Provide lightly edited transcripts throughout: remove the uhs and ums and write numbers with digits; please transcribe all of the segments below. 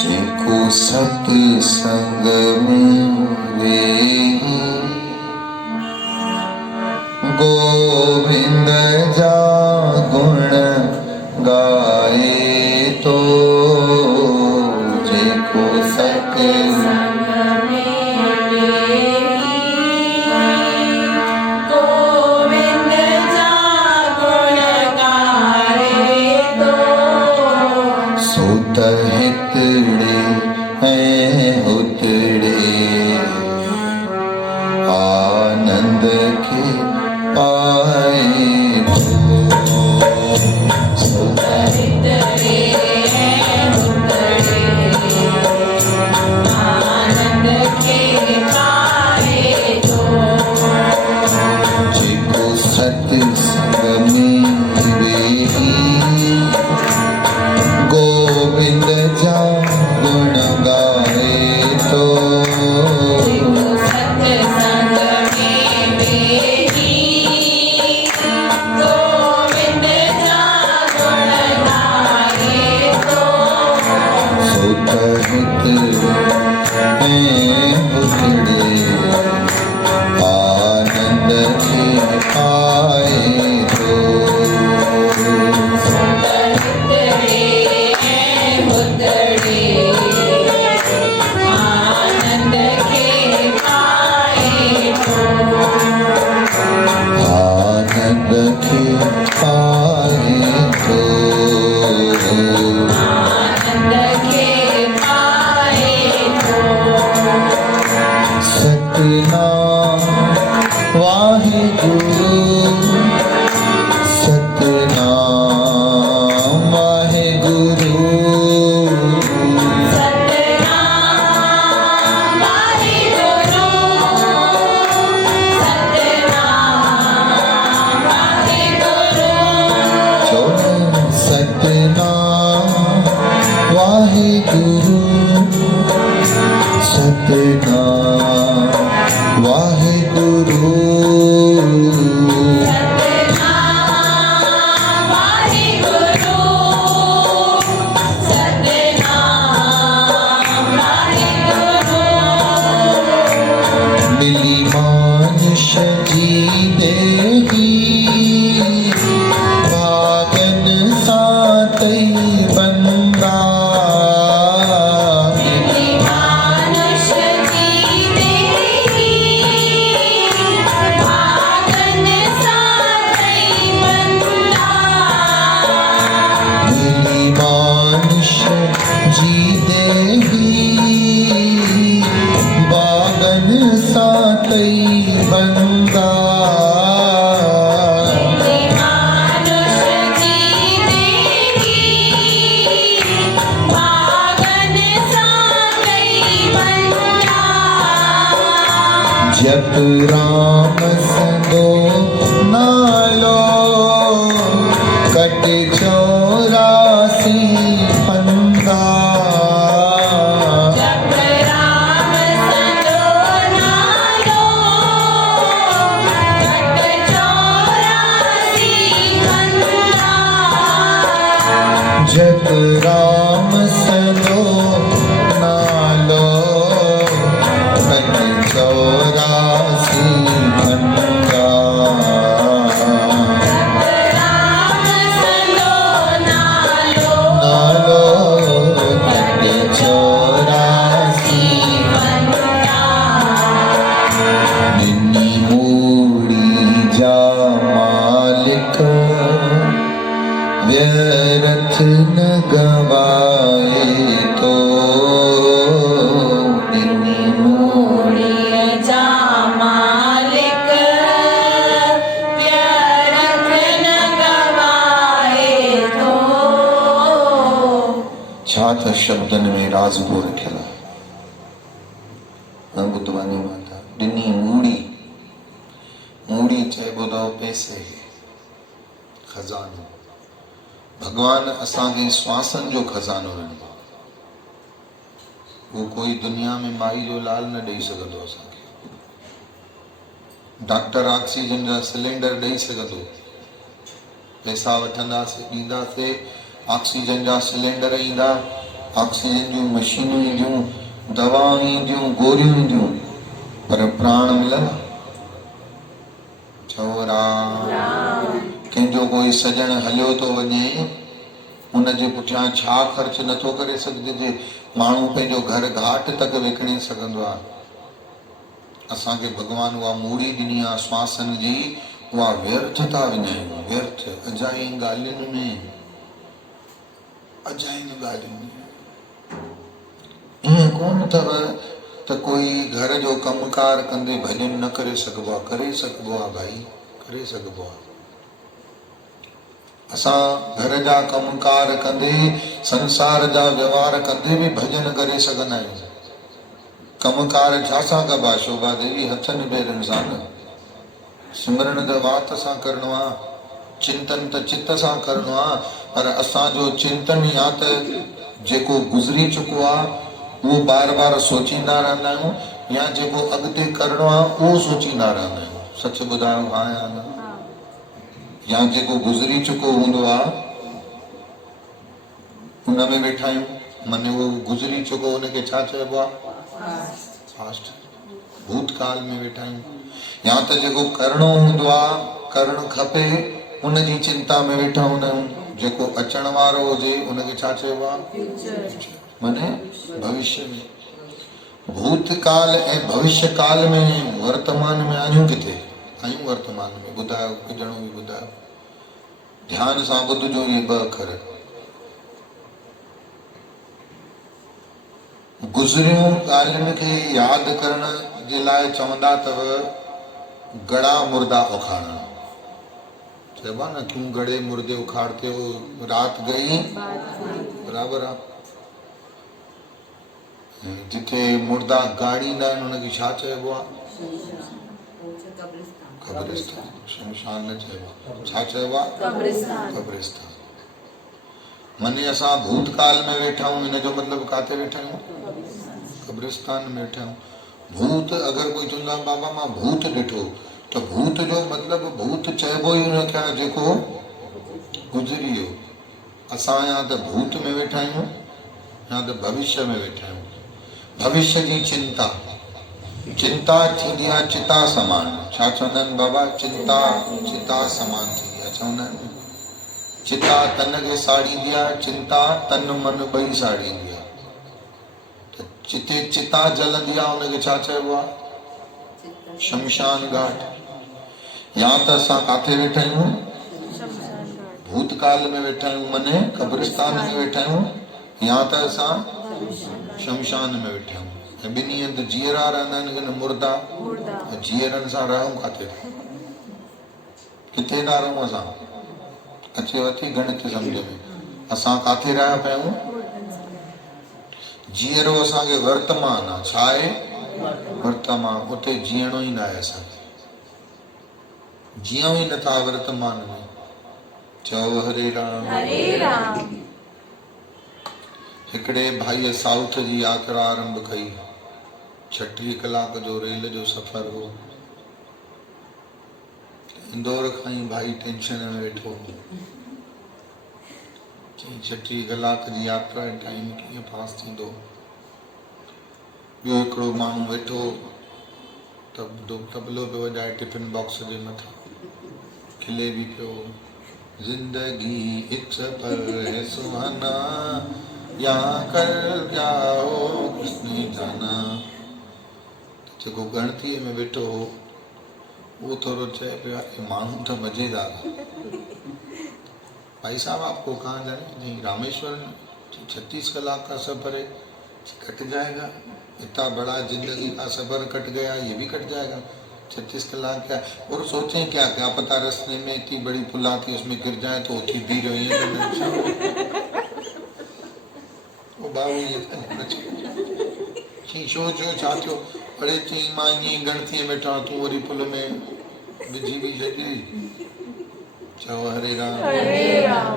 जेको सत्संग में वेही गोविंद जा गुण गाए तो जेको सत्संग हितड़े हैं हुतड़े आनंद के पाए सुत हितड़े हैं हुतड़े आनंद के पाए तो जेको सत्संग में वेही गोविंद जा गुण गाए तो सत्संग में वेही गोविंद जा गुण गाए तो सुत हितड़े हैं हुतड़े आनंद के पाए तो जप राम सदो नालो कट 84 फंदा जप राम सदो नालो कट 84 फंदा जप राम सदो नालो कट 84 फंदा नालो कट 84 फंदा निन्नी मूड़ी जा मालिक व्यर्थ न गवाए तो छात शब्दन में राज को रखियला बुद्धवानी माता डिनी मूड़ी मूड़ी चए बुधो पैसे खजानो भगवान असांखे श्वासन जो खजानो ॾिनो वो कोई दुनिया में माई जो लाल न ॾेई सघंदो असांखे डॉक्टर ऑक्सीजन जा सिलेंडर ॾेई सघंदो पैसा वठंदासीं ॾींदासीं ऑक्सीजन जा सिलेंडर ईंदा ऑक्सीजन जूं मशीनूं ईंदियूं, दवाऊं ईंदियूं, गोरियूं ईंदियूं, पर प्राण मिलंदा? चओ राम। कंहिंजो कोई सॼण हलियो थो वञे, उनजे पुठियां छा ख़र्च नथो करे सघिजे, माण्हू पंहिंजो घर घाट तक विकिणे सघंदो आहे। असांखे भॻवान उहा मूड़ी ॾिनी आहे श्वासनि जी, उहा व्यर्थ था विञायूं, व्यर्थ अजायूं ॻाल्हियुनि में, अजायूं ॻाल्हियुनि में। ईअं कोन अथव त कोई घर जो कमकार कंदे भॼन न करे सघिबो आहे, करे सघिबो आहे भाई, करे सघिबो आहे। असां घर जा कमकार कंदे, संसार जा व्यवहार कंदे बि भॼन करे सघंदा आहियूं। कमकार छा सां कबा शोभा देवी? हथनि पेरनि सां न। सिमरन त वात सां करणो आहे, चिंतन त चित्त सां करणो आहे, पर असांजो चिंतन या त जेको गुज़री चुको आहे उहो बार बार सोचींदा रहंदा आहियूं, या जेको अॻिते करणो आहे उहो सोचींदा रहंदा आहियूं। सच ॿुधायो, हा या न? या जेको गुज़री चुको हूंदो आहे उन में वेठा आहियूं, माने उहो गुज़री चुको, उनखे छा चइबो आहे? फास्ट। भूतकाल में वेठा आहियूं। या त जेको करणो हूंदो आहे, करणु खपे, उनजी चिंता में वेठा हूंदा आहियूं। जेको अचण वारो हुजे उनखे छा चइबो आहे? माने भविष्य में। भूतकाल ऐं भविष्य काल में, वर्तमान में आहियूं किथे? आहियूं वर्तमान में। ॿुधायो, ॼणो बि ॿुधायो, ध्यान सां ॿुधजो इहे ॿ अखर। गुज़रियूं ॻाल्हियुनि खे यादि करण जे लाइ चवंदा अथव गड़ा मुर्दा उखाड़ण। चइबो आहे न, क्यों गड़े मुर्दे उखाड़ते हो, रात गई बराबरि आहे। जिथे मुर्दा गाड़ींदा आहिनि उनखे छा चइबो आहे? कब्रिस्तान। शमशान न चइबो आहे, छा चइबो आहे? कब्रिस्तान। माने असां भूतकाल में वेठा आहियूं, हिनजो मतिलबु किथे वेठा आहियूं? कब्रिस्तान में वेठा आहियूं। भूत, अगरि कोई चवंदो आहे बाबा मां भूत ॾिठो, त भूत जो मतिलबु भूत चइबो ई हुनखे आहे जेको गुज़री वियो। असां या त भूत में वेठा आहियूं या त भविष्य में वेठा आहियूं। भविष्य जी चिंता, चिंता थींदी आहे चिता समान। छा चवंदा आहिनि बाबा? चिंता चिता समान थींदी आहे। चवंदा आहिनि चिता तन खे साड़ींदी आहे, चिंता तन मन ॿई साड़ींदी आहे। त जिते चिता जलंदी आहे उनखे छा चइबो आहे? शमशान घाट। या त असां किथे वेठा आहियूं? भूतकाल में वेठा आहियूं, माने कब्रिस्तान में वेठा आहियूं, या त असां शमशान में वेठा आहियूं। ऐं ॿिन्ही हंधि जीअरा रहंदा आहिनि कि न मुर्दा? जीअरनि सां रहूं किथे? किथे था रहूं असां? अचेव थी गणित सम्झ में? असां किथे रहिया पिया आहियूं? जीअरो असांखे वर्तमान आहे। छा आहे? वर्तमान। उते जीअणो ई न आहे असांखे, जीअं ई नथा वर्तमान में। चओ हरे राम। हरे राम। हिकिड़े भाईअ साउथ जी यात्रा आरंभ कई। 36 कलाक जो रेल जो सफ़र हो। इंदौर खां ई भाई टेंशन में वेठो। 36 कलाक जी यात्रा, टाइम कीअं पास थींदो। ॿियो हिकिड़ो माण्हू वेठो तबलो पियो वॼाए टिफिन बॉक्स जे मथां, खिले बि पियो, जिंदगी एक सफर है सुहाना, यहाँ कर क्या हो किसने जाना। जेको गणतीअ में वेठो हो वो थोड़ो चए पियो माण्हू त मज़ेदार आहे। भाई साहब आपको कहाँ जाना है? नहीं, रामेश्वरम। 36 कलाक का सफ़र है, कट जाएगा। इतना बड़ा जिंदगी का सफ़र कट गया, ये भी कट जाएगा। 36 कलाक क्या? और सोचें क्या, क्या पता रास्ते में इतनी बड़ी पुल आती है उसमें गिर जाए तो उठी भी रही है। वो बाबू ये शो छा थियो? अड़े चई मां ईअं गणतीअ में वेठा तूं वरी पुल में विझी बि छॾी। चओ हरे राम। हरे राम।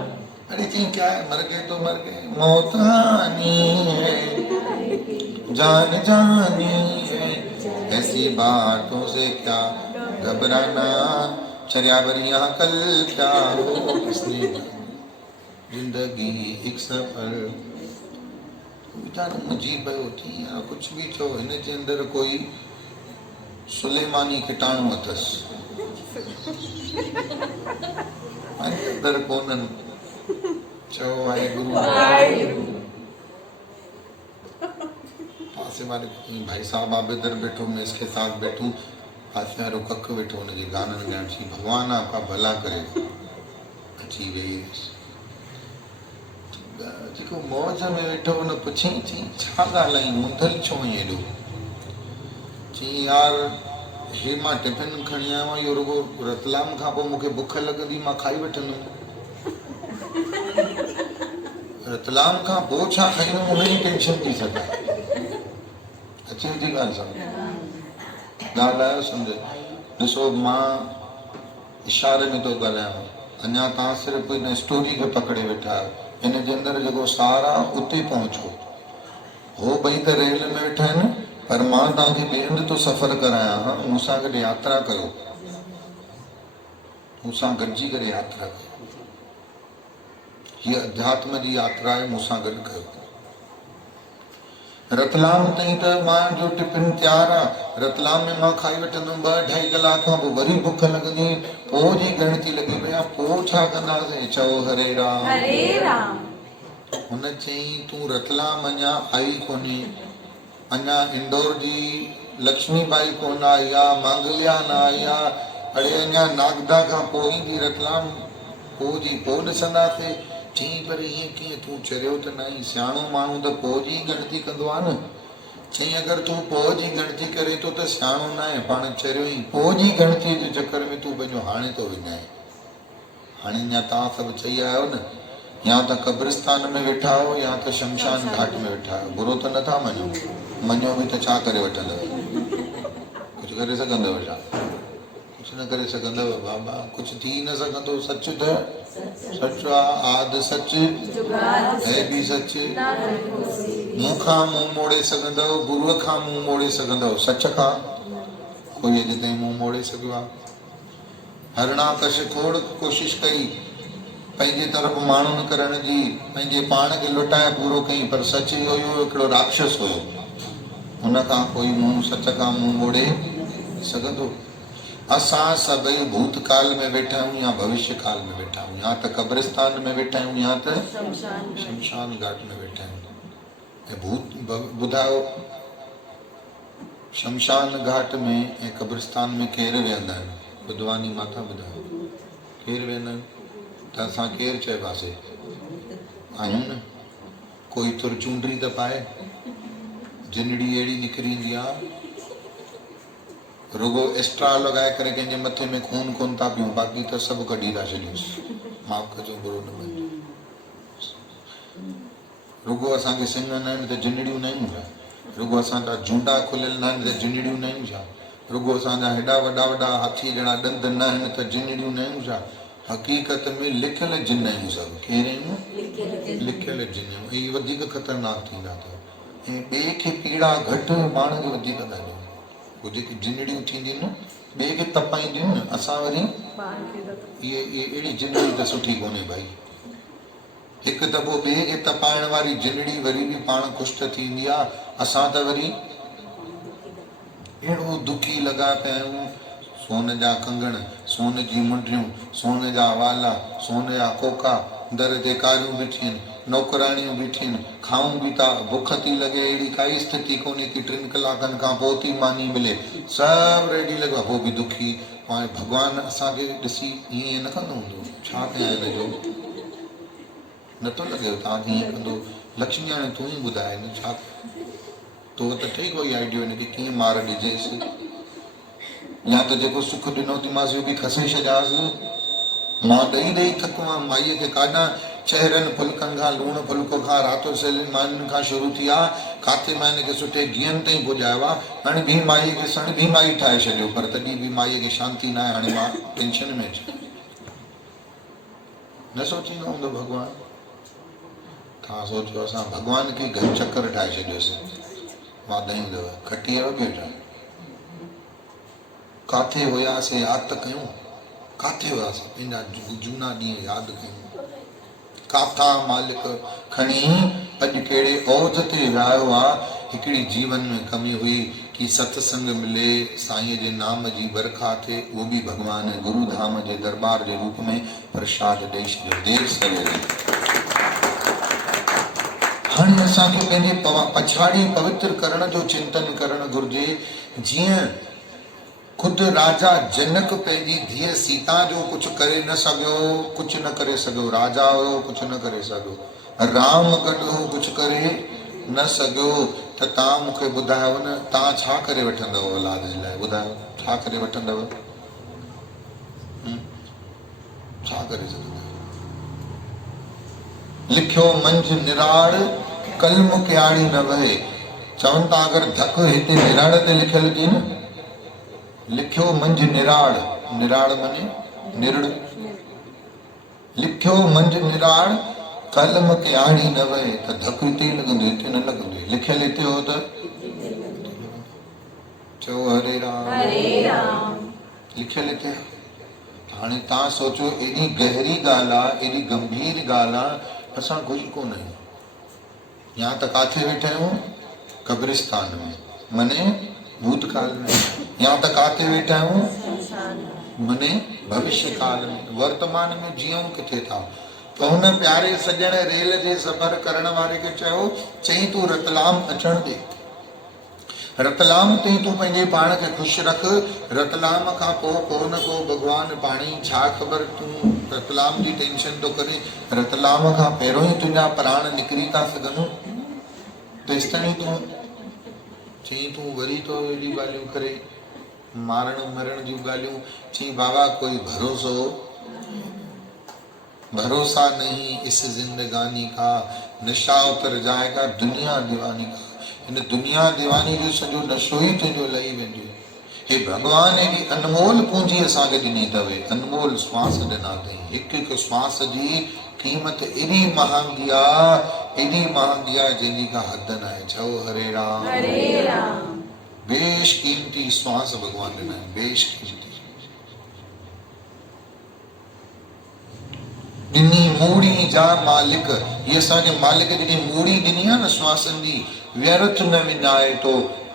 अरे चई क्या है? मर गए तो मर गए, मौत आनी है, जान जानी है, ऐसी बातों से क्या घबराना, चरियावरी यहाँ कल क्या हो किसने जाना, जिंदगी एक सफर। वीचारो मुंझी पियो थी कुछ भी चओ हिन जे अंदरि कोई सुलेमानी कीटाणु अथसि अंदरि कोन्हनि चओ वाहेगुरु पासे वाले भाई साहब आबेदर बैठो मैं इसके साथ बैठूं पासे वारो कख वेठो हुनजे गाननि ॻाइण थी भॻवान आपका भला करे अची वई जेको मौज में वेठो हुन पुछई चई छा ॻाल्हाई मुंधल छो आई एॾो चई यार हे मां टिफिन खणी आयो इहो रुगो रतलाम खां पोइ मूंखे बुख लॻंदी मां खाई वठंदुमि रतलाम खां पोइ छा खाईंदुमि हुनजी टेंशन थी सघे अचे थी ॻाल्हि सम्झ ॻाल्हि आयो सम्झ ॾिसो मां इशारे में थो ॻाल्हायां अञा तव्हां सिर्फ़ु हिन स्टोरी खे पकड़े वेठा आहियो हिन जे अंदरि जेको सार आहे उते पहुचो हो ॿई त रेल में वेठा आहिनि पर मां तव्हांखे ॿिए हंधि थो सफ़र करायां हा मूंसां गॾु यात्रा कयो मूंसां गॾिजी करे यात्रा कयो हीअ अध्यात्म जी यात्रा आहे मूंसां गॾु कयो रतलाम ताईं त मां जो टिफिन तयारु आहे रतलाम में मां खाई वठंदुमि 2-2.5 कलाक खां पोइ वरी बुख लॻंदी पोइ जी ॻणती लॻी पई आहे पोइ छा कंदासीं चओ हरे राम हुन चयईं तूं रतलाम अञा आई कोन्हे अञा इंदौर जी लक्ष्मी बाई कोन आई आहे मांगलिया न आई आहे अड़े अञा नागदा खां पोइ ईंदी रतलाम पोइ जी पोइ ॾिसंदासीं चई पर ईअं कीअं तूं चरियो त न आई सियाणो माण्हू त पोइ जी ॻणती कंदो आहे न चई अगरि तूं पोइ जी ॻणती करे थो त सियाणो न आहे पाण चरियो ई पोइ जी ॻणतीअ जे चकर में तूं पंहिंजो हाणे थो विञाए हाणे अञा तव्हां सभु चई आहियो न या त कब्रिस्तान में वेठा आहियो या त शमशान घाट में वेठा आहियो बुरो त नथा मञो मञो बि त छा करे वठंदव कुझु करे सघंदव छा कुझु न करे सघंदव बाबा कुझु थी न सघंदो सच त सच आहे आद सच है बि सच मूं खां मुंहुं मोड़े सघंदव गुरूअ खां मुंहुं मोड़े सघंदव सच खां कोई अॼु ताईं मुंहुं मोड़े सघियो आहे हरणाकश खोड़ कोशिशि कई पंहिंजे तरफ़ माण्हू न करण जी पंहिंजे पाण खे लुटाए पूरो कई पर सच इहो हिकिड़ो राक्षस हुयो हुन खां कोई मुंहुं सच खां मुंहुं मोड़े सघंदो असां सभई भूतकाल में वेठा आहियूं या भविष्य काल में वेठा आहियूं या त कब्रिस्तान में वेठा आहियूं या त शमशान घाट में वेठा आहियूं ऐं भूत ॿुधायो शमशान घाट में ऐं कब्रिस्तान में केरु वेहंदा आहिनि बुधवानी माता ॿुधायो केरु वेहंदा आहिनि त असां केरु चइबासीं आहियूं न कोई तुर चूंडरी त पाए जिनड़ी अहिड़ी निकिरी ईंदी आहे रुगो एक्स्ट्रा लॻाए करे कंहिंजे मथे में खून कोन था पियूं बाक़ी त सभु कढी था छॾियूंसि माफ़ कजो बुरो न मञो रुगो असांखे सिंग न आहिनि त जिनड़ियूं न आहियूं छा रुगो असांजा झूंडा खुलियल न आहिनि त जिनड़ियूं न आहियूं छा रुगो असांजा हेॾा वॾा वॾा हाथी जहिड़ा ॾंद न आहिनि त जिनड़ियूं न आहियूं छा हक़ीक़त में लिखियल जिन आहियूं सभु केरु आहियूं लिखियल जिन आहियूं इहे वधीक ख़तरनाक थींदा अथव ऐं ॿिए खे पीड़ा घटि पाण खे वधीक था ॾियूं उहे जेकी जिनड़ियूं थींदियूं न ॿिए खे तपाईंदियूं न असां वरी इहे अहिड़ी जिनड़ी त सुठी कोन्हे भाई हिकु दफ़ो ॿिए खे तपाइण वारी जिनड़ी वरी बि पाण ख़ुशि त थींदी आहे असां त वरी अहिड़ो दुखी लॻा पिया आहियूं सोन जा कंगण सोन जी मुंडियूं सोन जा वाला सोन जा कोका दर ते कारियूं बीठियूं आहिनि नौकराणियूं बीठियूं आहिनि खाऊं बि था बुख थी लॻे अहिड़ी काई स्थिति कोन्हे की 3 कलाकनि खां पोइ थी मानी मिले सभु रेडी लॻा पोइ बि दुखी हाणे भॻवानु असांखे ॾिसी ईअं न कंदो हूंदो छा कयां हिन जो नथो लॻे तव्हांखे ईअं कंदो लक्ष्मी हाणे तूं ई ॿुधाए न छा तो त ठही कोई आइडियो हिनखे कीअं मार ॾिजेसि या त जेको सुख ॾिनो थी मां बि खसे छॾियासि मां ॾेई ॾेई थको आहियां माईअ खे काॾां चहिरनि फुल्कनि खां लूणु फुल्को खां रातो सेलियुनि मायुनि खां शुरू थी आहे काथे मां हिनखे सुठे गिहनि ताईं पुॼायो आहे हाणे ॿी माईअ खे सण ॿी माई ठाहे छॾियो पर तॾहिं बि माईअ खे शांती न आहे हाणे मां टेंशन में अची न सोचींदो हूंदो भॻवानु तव्हां सोचियो असां भॻवान खे घर चकर ठाहे छॾियोसीं वाधायूं अथव खटी अहिड़ो पियो ठाहे काथे हुयासीं यादि त कयूं काथे हुयासीं पंहिंजा झूना ॾींहं यादि कयूं काथा मालिक खणी अॼु कहिड़े औज ते वियायो आहे। हिकिड़ी जीवन में कमी हुई कि सत्संग मिले, साईं जे नाम जी बरखा थिए, उहो बि भगवान गुरु धाम जे दरबार जे रूप में प्रसाद ॾेई छॾियो देर सवेरे। हाणे असांखे पंहिंजे पछाड़ी पवित्र करण जो चिंतन करणु घुर्जे। जीअं खुद राजा जनक पंहिंजी धीअ सीता जो कुछ करे न सघियो, कुछ न करे सघियो, राजा हुयो कुछ न करे सघियो, राम गॾु हो कुछ करे न सघियो, त तव्हां मूंखे ॿुधायो न, तव्हां छा करे वठंदव औलाद जे लाइ? ॿुधायो छा करे वठंदव? छा करे सघंदव? लिखियो मंझ निराड़ कलम क्याड़ी न वहे। चवनि था अगरि धक हिते निराड़ ते लिखियल थी न, लिखियो मंझ निराड़, निराड़ माने निरड़, लिखियो मंझ निराड़ कलम क्याड़ी न वहे, त धक हिते ई लॻंदो, हिते न लॻंदो। लिखियल हिते हो त चओ हरे राम हरे राम, लिखियल हिते। हाणे तव्हां सोचो एॾी गहरी ॻाल्हि आहे, एॾी गंभीर ॻाल्हि आहे, असां कुझु कोन आहियूं। या त काथे वेठा आहियूं? कब्रिस्तान में, मने भूतकाल में। या त काथे वेठा आहियूं? मने भविष्य काल में। वर्तमान में जीऊं किथे था? त हुन प्यारे सॼण रेल जे सफ़र करण वारे खे चयो, चई तूं रतलाम अचण दे, रतलाम ते तूं पंहिंजे पाण खे ख़ुशि रख। रतलाम खां पोइ को न को भॻवान पाणी, छा ख़बर तूं रतलाम जी टेंशन थो करे, रतलाम खां पहिरियों ई तुंहिंजा प्राण निकिरी था सघनि, तेसिताईं तूं चई तूं वरी तो एॾियूं ॻाल्हियूं करे, मारण मरण जूं ॻाल्हियूं। चई बाबा कोई भरोसो, भरोसा नहीं इस जिंदगानी का, नशा उतर जाएगा दुनिया दीवानी का। इन दुनिया दीवानी जो सॼो नशो ई तुंहिंजो लही वेंदो। हे भगवान एॾी अनमोल पूंजी असांखे ॾिनी अथव, अनमोल श्वास ॾिना अथई। हिकु हिकु श्वास जी क़ीमत एॾी महांगी आहे, एॾी महांगी आहे जंहिंजी का हद न आहे। चओ हरे राम हरे राम। बेशकीमती श्वास भगवान ॾिना आहिनि, बेशकीमती। ॾिनी मूड़ी जा मालिक, ये असांजे मालिक जॾहिं मूड़ी ॾिनी आहे न श्वासन जी, व्यर्थ न विञाए थो,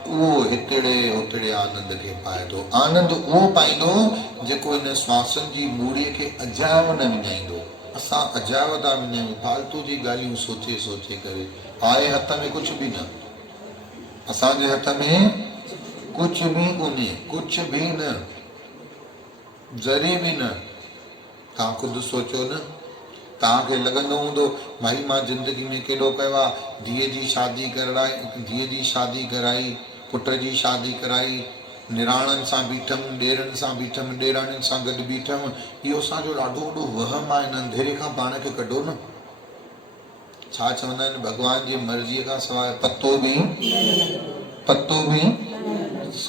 उहो हितड़े हुतड़े आनंद खे पाए थो। आनंद उहो पाईंदो जेको इन श्वासन जी मूड़ीअ खे अजायो न विञाईंदो। असां अजायो था विञायूं, फालतू जी ॻाल्हियूं सोचे सोचे करे। आहे हथ में कुझु बि न, असांजे हथ में कुझु बि कोन्हे, कुझु बि न, ज़रे बि न। तव्हां ख़ुदि सोचो न, तव्हांखे लॻंदो हूंदो भाई मां ज़िंदगी में केॾो कयो आहे, धीअ जी शादी कराई, धीअ जी शादी कराई, पुट जी शादी कराई, निराणनि सां बीठमि, ॾेरनि सां बीठमि, ॾेराणियुनि सां गॾु बीठमि। इहो असांजो ॾाढो वॾो वहम आहे। हिन अंधेरे खां पाण खे कढो न। छा चवंदा आहिनि, भॻवान जी मर्ज़ीअ खां सवाइ पतो बि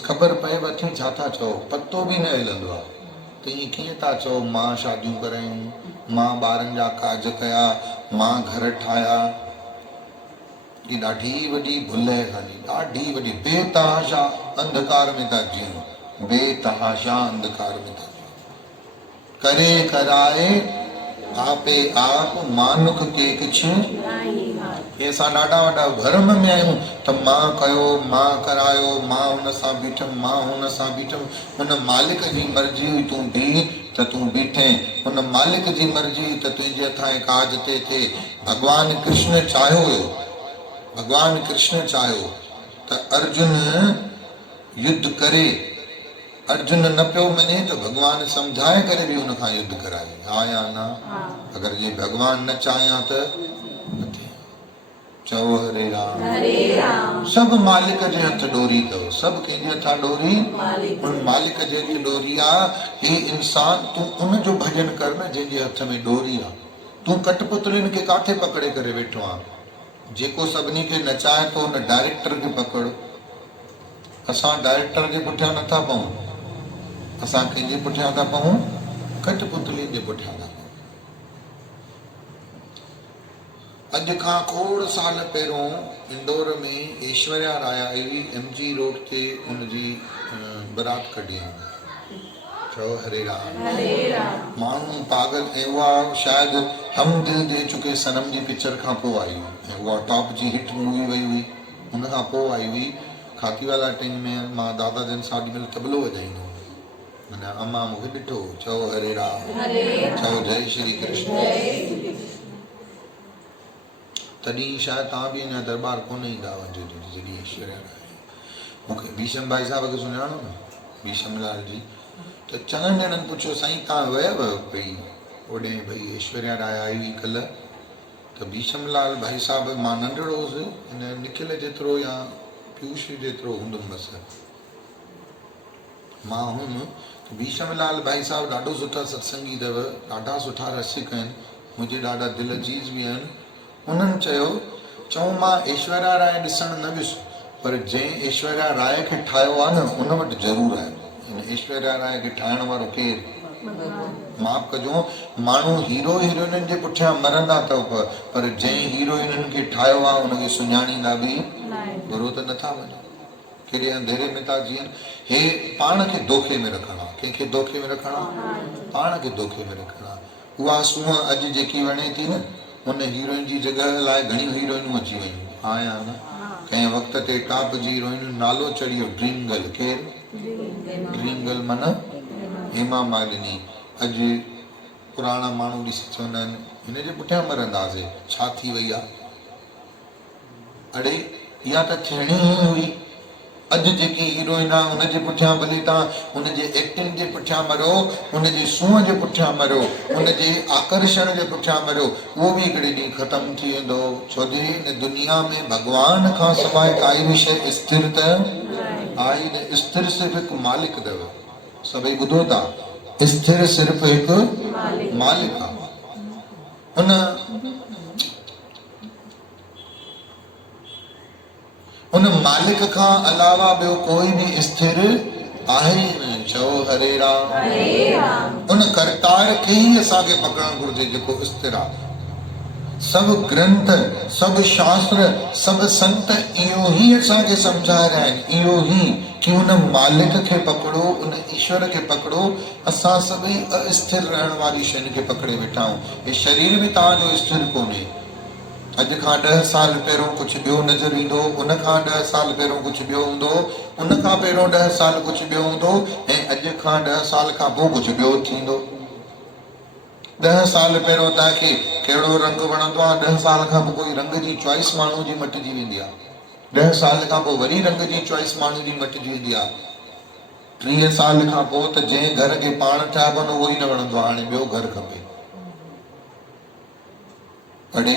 ख़बर पए वठी छा था चओ, पतो बि न हिलंदो आहे। त ईअं कीअं था चओ मां शादियूं करायूं, मां ॿारनि जा काज कया, मां घर ठाहिया। ही ॾाढी वॾी भुल आहे, ॾाढी वॾी। बेतहाशा अंधकार में था जियूं, बेतहाशा अंधकार में था जियूं। करे कराए आपे आप मानुख के कुझु, हे असां ॾाढा वॾा भरम में आहियूं त मां कयो, मां करायो, मां हुन सां बीठमि, मां हुन सां बीठमि। हुन मालिक जी मर्ज़ी हुई तूं बीह त तूं बीठे, हुन मालिक जी मर्ज़ी हुई त तुंहिंजे हथां काज ते थिए। भॻवान कृष्ण चाहियो हुयो, भॻवान कृष्ण चाहियो त अर्जुन युद्ध करे, अर्जुन न पियो मञे त भॻवान सम्झाए करे बि हुन खां युद्ध कराए। हा या न? अगरि जे भॻवान न चाहियां त न थिए। चओ हरे राम हरे राम। सभु मालिक जे हथ डोरी अथव, सभु कंहिंजे हथां डोरी? हुन मालिक जे हथ डोरी आहे। हे इंसान तूं उनजो भॼन कर न जंहिंजे हथ में डोरी आहे। तूं कठपुतलियुनि खे काथे पकड़े करे वेठो आहे? जेको सभिनी खे नचाए थो हुन डायरेक्टर खे पकड़। असां डायरेक्टर जे पुठियां नथा पऊं, असां कंहिंजे पुठियां था पऊं? कठपुतलियुनि जे पुठियां था पऊं। अॼु खां खोड़ साल पहिरियों इंदौर में ऐश्वर्या राय आई, MG रोड ते उनजी बारात कढी। चओ हरे राम। माण्हू पागल ऐं उहा शायदि हम दिल दे चुके सनम जी पिक्चर खां पोइ आई हुई ऐं उहा टॉप जी हिट मूवी वई हुई। उन खां पोइ आई हुई खातीवाला टिंग में। मां दादा जन सां ओॾी महिल तबलो वॼाईंदो हुउमि। माना अम्मा मूंखे ॾिठो, चओ हरे राम, चओ जय श्री कृष्ण। तॾहिं शायदि तव्हां बि अञा दरबार कोन ईंदा वञो जॾहिं ऐश्वर्या राय। मूंखे भीषम भाई साहिब खे सुञाणो न, भीषम लाल जी। त चङनि ॼणनि पुछियो, साईं तव्हां वियव भई ओॾे भई ऐश्वर्या राय आई हुई कल्ह? त भीषम लाल भाई साहिब, मां नंढड़ो हुउसि, हिन निखिल जेतिरो या पीयूष जेतिरो हूंदुमि बसि मां हुउमि। भीषम लाल भाई साहिब ॾाढो सुठा सत्संगी अथव, ॾाढा सुठा रसिक आहिनि, मुंहिंजे ॾाढा दिलि अजीज़ बि आहिनि। उन्हनि चऊं मां ऐश्वर्या राय ॾिसणु न वियुसि, पर जंहिं ऐश्वर्या राय खे ठाहियो आहे न उन वटि ज़रूरु आहे। हिन ऐश्वर्या राय खे ठाहिण वारो केरु? माफ़ कजो, माण्हू हीरो हीरोइननि जे पुठियां मरंदा अथव, पर जंहिं हीरोइननि खे ठाहियो आहे उनखे सुञाणींदा बि गुरू त नथा वञो। केॾे अंधेरे में था जीअनि। हे पाण खे धोखे में रखणा। कंहिंखे धोखे में रखणा? पाण खे धोखे में रखणा। उहा सूंहं अॼु जेकी वणे थी न, उन हीरोइन जी जॻह लाइ घणियूं हीरोइनूं अची वयूं आया न। कंहिं वक़्त ते टॉप जी हीरोइन नालो चढ़ियो ड्रीम गर्ल। केरु? ड्रीम गर्ल माना हेमा मालिनी। अॼु पुराणा माण्हू ॾिसी चवंदा आहिनि हिन जे पुठियां मरंदासीं, छा थी वई आहे? अड़े इहा त थियणी ई हुई। अॼु जेकी हीरोइन आहे उनजे पुठियां भले तव्हां उनजे एक्टिंग जे पुठियां मरो, उनजे सूंहं जे पुठियां मरो, उनजे आकर्षण जे पुठियां मरो, उहो बि हिकिड़े ॾींहुं ख़तमु थी वेंदो। छो जे हिन दुनिया में भॻवान खां सवाइ काई बि शइ स्थिर त आहे न। स्थिर सिर्फ़ु हिकु मालिक अथव। सभई ॿुधो था, स्थिर सिर्फ़ु हिकु मालिक आहे। उन मालिक खां अलावा ॿियो कोई बि स्थिर आहे ई न। चओ हरे राम। उन करतार खे ई असांखे पकड़णु घुरिजे जेको स्थिर आहे। सभु ग्रंथ, सभु शास्त्र, सभु संत इहो ई असांखे सम्झाए रहिया आहिनि, इहो ई कि उन मालिक खे पकड़ो, उन ईश्वर खे पकड़ो। असां सभई अस्थिर रहण वारी शयुनि खे पकड़े वेठा आहियूं। हे शरीर बि तव्हांजो स्थिर कोन्हे। अॼु खां 10 साल पहिरियों कुझु ॿियो नज़र ईंदो, उन खां 10 साल पहिरियों कुझु ॿियो हूंदो, उन खां पहिरियों 10 साल कुझु ॿियो हूंदो, ऐं अॼु खां 10 साल खां पोइ कुझु ॿियो थींदो। 10 साल पहिरियों तव्हांखे कहिड़ो रंग वणंदो आहे, 10 साल खां पोइ कोई रंग जी चॉइस माण्हू जी मटिजी वेंदी आहे। 10 साल खां पोइ वरी रंग जी चॉइस माण्हू जी मटिजी वेंदी आहे। 30 साल खां पोइ त जंहिं घर खे पाण ठाहिबो न उहो ई न वणंदो आहे, हाणे ॿियो घर खपे। अड़े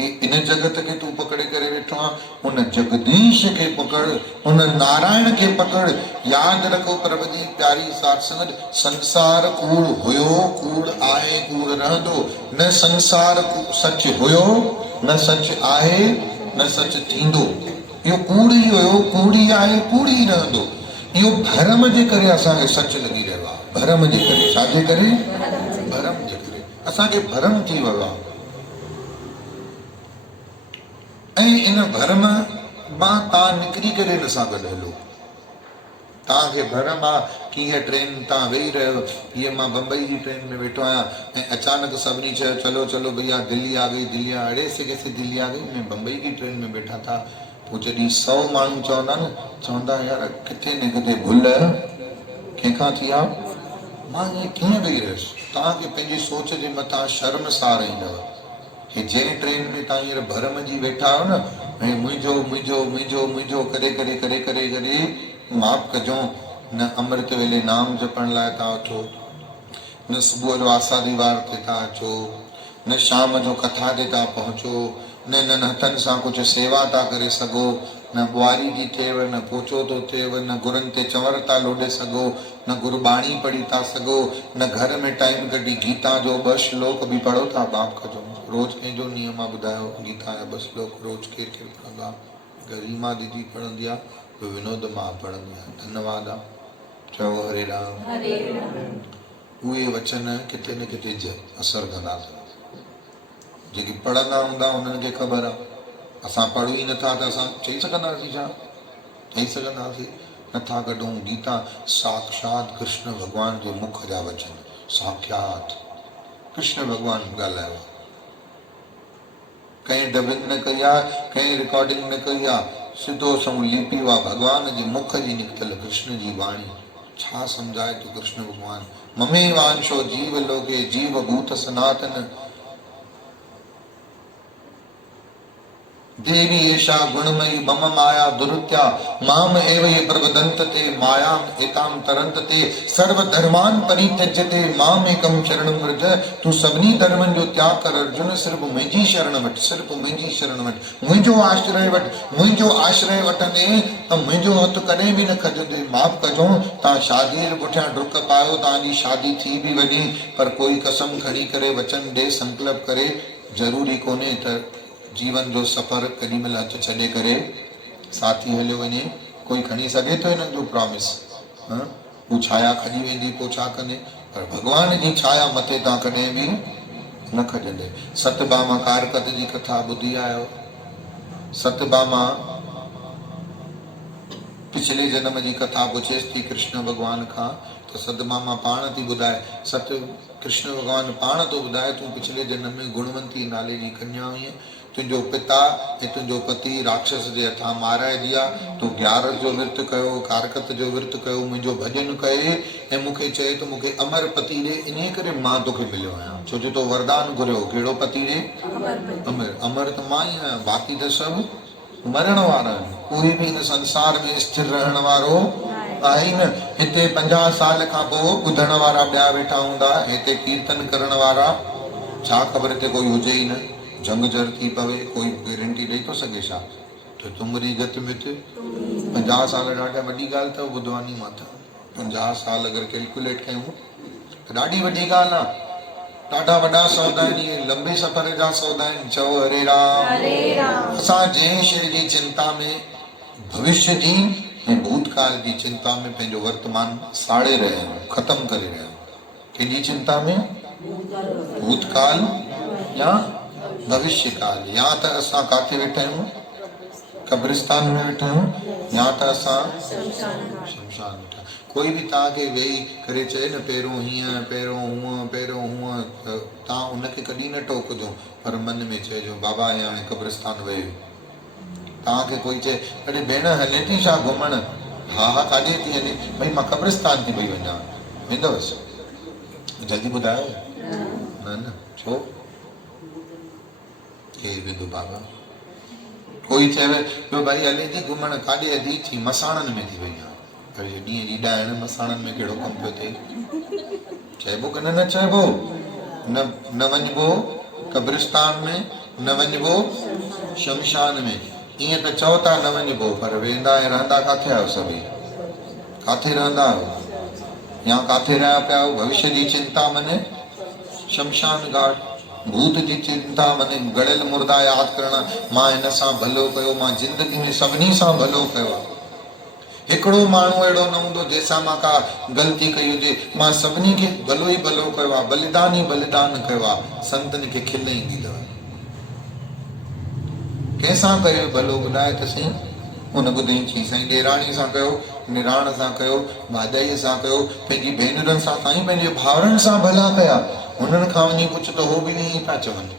इन जगत खे तूं पकड़े करे वेठो आहे, उन जगदीश खे पकड़, उन नारायण खे पकड़। यादि रखो प्रभु जी प्यारी साथ संगत, संसार कूड़ हुयो, कूड़ आहे, कूड़ रहंदो। न संसार सच हुयो, न सच आहे, न सच थींदो। इहो कूड़ ई हुयो, कूड़ ई आहे, कूड़ ई रहंदो। इहो भरम जे करे असांखे सच लॻी रहियो आहे। भरम जे करे। छाजे करे? भरम जे करे असांखे भरम थी वियो आहे। ऐं इन भरम मां तव्हां निकिरी करे न सां गॾु हलो। तव्हांखे भरम आहे कि हीअ ट्रेन तव्हां वेही रहियो, हीअ मां बम्बई जी ट्रेन में वेठो आहियां ऐं अचानक सभिनी चयो चलो चलो भैया दिल्ली आ गई, दिल्ली आ। अड़े से कैसे दिल्ली आ गई, मैं बम्बई की ट्रेन में वेठा था। पोइ जॾहिं 100 माण्हू चवंदा न, चवंदा यार किथे न किथे भुल कंहिंखां थी आहे। मां ईअं कीअं वेही रहियुसि? तव्हांखे पंहिंजी सोच जे मथां शर्मसार ईंदव कि जंहिं ट्रेन में तव्हां हींअर भरम जी वेठा आहियो न, ऐं मुंहिंजो मुंहिंजो मुंहिंजो मुंहिंजो करे करे करे करे करे माफ़ कजो, न अमृत वेले नाम जपण लाइ था अचो, न सुबुह जो आसादी वार ते था अचो, न शाम जो कथा ते था पहुचो, न हथनि सां कुझु सेवा था करे सघो, न ॿुआरी थी थिएव, न पोचो थो थिएव, न गुरुनि ते चंवर था लोॾे सघो, न गुरबाणी पढ़ी था सघो, न घर में टाइम कढी गीता जो 2 श्लोक बि पढ़ो था। माफ़ कजो, रोज़ कंहिंजो नियम आहे ॿुधायो? गीता जा 2 श्लोक रोज़ केरु केरु पढ़ंदो आहे? रीमा दीदी पढ़ंदी आहे, विनोद मां पढ़ंदी आहे। धन्यवाद आहे। चओ हरे राम। उहे वचन किथे न किथे असरु कंदा अथव। जेके पढ़ंदा हूंदा उन्हनि खे ख़बर आहे। असां पढ़ूं ई नथा त असां चई सघंदासीं छा? चई सघंदासीं? नथा कढूं। गीता साक्षात कृष्ण भगवान जे मुख जा वचन, साक्षात कृष्ण भगवान ॻाल्हायो। कहीं डबिंग न कई आहे, कहीं रिकॉर्डिंग न कई आहे, सिधो संग लिपि वा भगवान जे मुख जी निकतल कृष्ण जी वाणी। छा समझाए तो कृष्ण भगवान, ममे वांशो जीव लोके जीव भूत सनातन, देवी एषा गुणमयी मम माया दुरुत्या, माम एव ये प्रवदन्ते मायाम एताम तरन्ते, सर्व धर्मान परित्यज्यते माम एकम शरणं व्रज। तू सभिनी धर्मन जो त्याग कर अर्जुन, सिर्फ मुंहिंजी शरण वठ, सिर्फ मुंहिंजी शरण वठ, मुंहिंजो आश्रय वठ। मुंहिंजो आश्रय वठंदे त मुंहिंजो हथ कॾहिं बि न खजंदे। माफ़ कजो, तव्हां शादीअ जे पुठियां डुक पायो, तव्हांजी शादी थी बि वञे, पर कोई कसम खणी करे वचन ॾे, संकल्प करे, ज़रूरी कोन्हे त जीवन जो सफ़र केॾी महिल हथ छॾे करे साथी हलियो वञे। कोई खणी सघे थो हिननि जो प्रॉमिस? हू छाया खॼी वेंदी पोइ छा कंदे? पर भॻवान जी छाया मथे तव्हां कॾहिं बि न खॼंदे। सतभामा कारकत जी कथा ॿुधी आहियो? सतभामा पिछले जन्म जी कथा पुछेसि थी कृष्ण भगवान खां, तो सतभामा पाण थी ॿुधाए, कृष्ण भगवान पाण थो ॿुधाए, तूं पिछले जन्म में गुणवंती नाले जी कन्या हुईं, तुंहिंजो पिता ऐं तुंहिंजो पति राक्षस जे हथां माराइजी आहे, तूं ग्यारस जो विर्त कयो, कारकत जो विर्त कयो, मुंहिंजो भॼन कये ऐं मूंखे चए तो मूंखे अमर पति ॾे, इन करे मां तोखे मिलियो आहियां। छो जो तो वरदान घुरियो, कहिड़ो पति ॾे? अमर। अमर त मां ई आहियां, बाक़ी त सभु मरण वारा आहिनि। कोई बि हिन संसार में स्थिर रहण वारो आहे ई न। हिते 50 साल खां पोइ ॿुधण वारा ॿिया वेठा हूंदा, हिते कीर्तन करण वारा, छा ख़बर हिते कोई हुजे ई न, जंग जर थी पवे, कोई गारंटी ॾेई थो सघे छा? तो तुमरी गत मित। 50 साल ॾाढा वॾी ॻाल्हि अथव ॿुधवानी माता। 50 साल अगरि कैलकुलेट कयूं त ॾाढी वॾी ॻाल्हि आहे। ॾाढा वॾा सौदा आहिनि, इहे लंबे सफ़र जा सौदा आहिनि। चओ हरे राम। असां जंहिं शइ जी चिंता में, भविष्य जी ऐं भूतकाल जी चिंता में पंहिंजो वर्तमान साड़े रहिया आहियूं, ख़तमु करे रहिया आहियूं। कंहिंजी चिंता में? भूतकाल या भविष्य काल। या त असां काथे वेठा आहियूं? कब्रिस्तान में वेठा आहियूं, या त असां शमशान वेठा। कोई बि तव्हांखे वेही करे चए न पहिरों हीअं, पहिरों हूअं, पहिरों हूअं, तव्हां उनखे कॾहिं न टोकजो, पर मन में चइजो बाबा हाणे कब्रिस्तान वियो। तव्हांखे कोई चए अरे भेण हले थी छा घुमण? हा हा, काॾे थी हले? भई मां कब्रिस्तान थी पई वञा। वेंदवसि? जल्दी ॿुधायो। न न, छो? केरु वेंदो बाबा? कोई चवे ॿियो भाई हले थी घुमण, काॾे हली थी? मसाणनि में थी वई आहे। पर ॾींहं जी ॾाइण मसाणनि में कहिड़ो कमु पियो थिए? चइबो की न चइबो? न वञिबो कब्रिस्तान में, न वञिबो शमशान में। ईअं त चओ था न वञिबो, पर वेंदा ऐं रहंदा किथे आहियो? सभई किथे रहंदा आहियो? या किथे रहिया पिया आहियो? भविष्य जी चिंता मने शमशान घाट, भूत जी चिंता मने गड़ियल मुर्दा यादि करणु, मां हिन सां भलो कयो, मां ज़िंदगी में सभिनी सां भलो कयो आहे। हिकिड़ो माण्हू अहिड़ो न हूंदो जंहिंसां मां का ग़लती कई हुजे, मां सभिनी खे भलो ई भलो कयो आहे, बलिदान ई बलिदान कयो आहे। संतनि खे खिल ईंदी अथव। कंहिंसां कयो भलो ॿुधाए त सही? उन ॿुधाई चई साईं ॾेराणी सां कयो, निराण सां कयो, भाॼाईअ सां कयो, पंहिंजी भेनरुनि सां, साईं पंहिंजे भाउरनि सां भला कया। हुननि खां वञी पुछ त हो बि न ईअं था चवनि।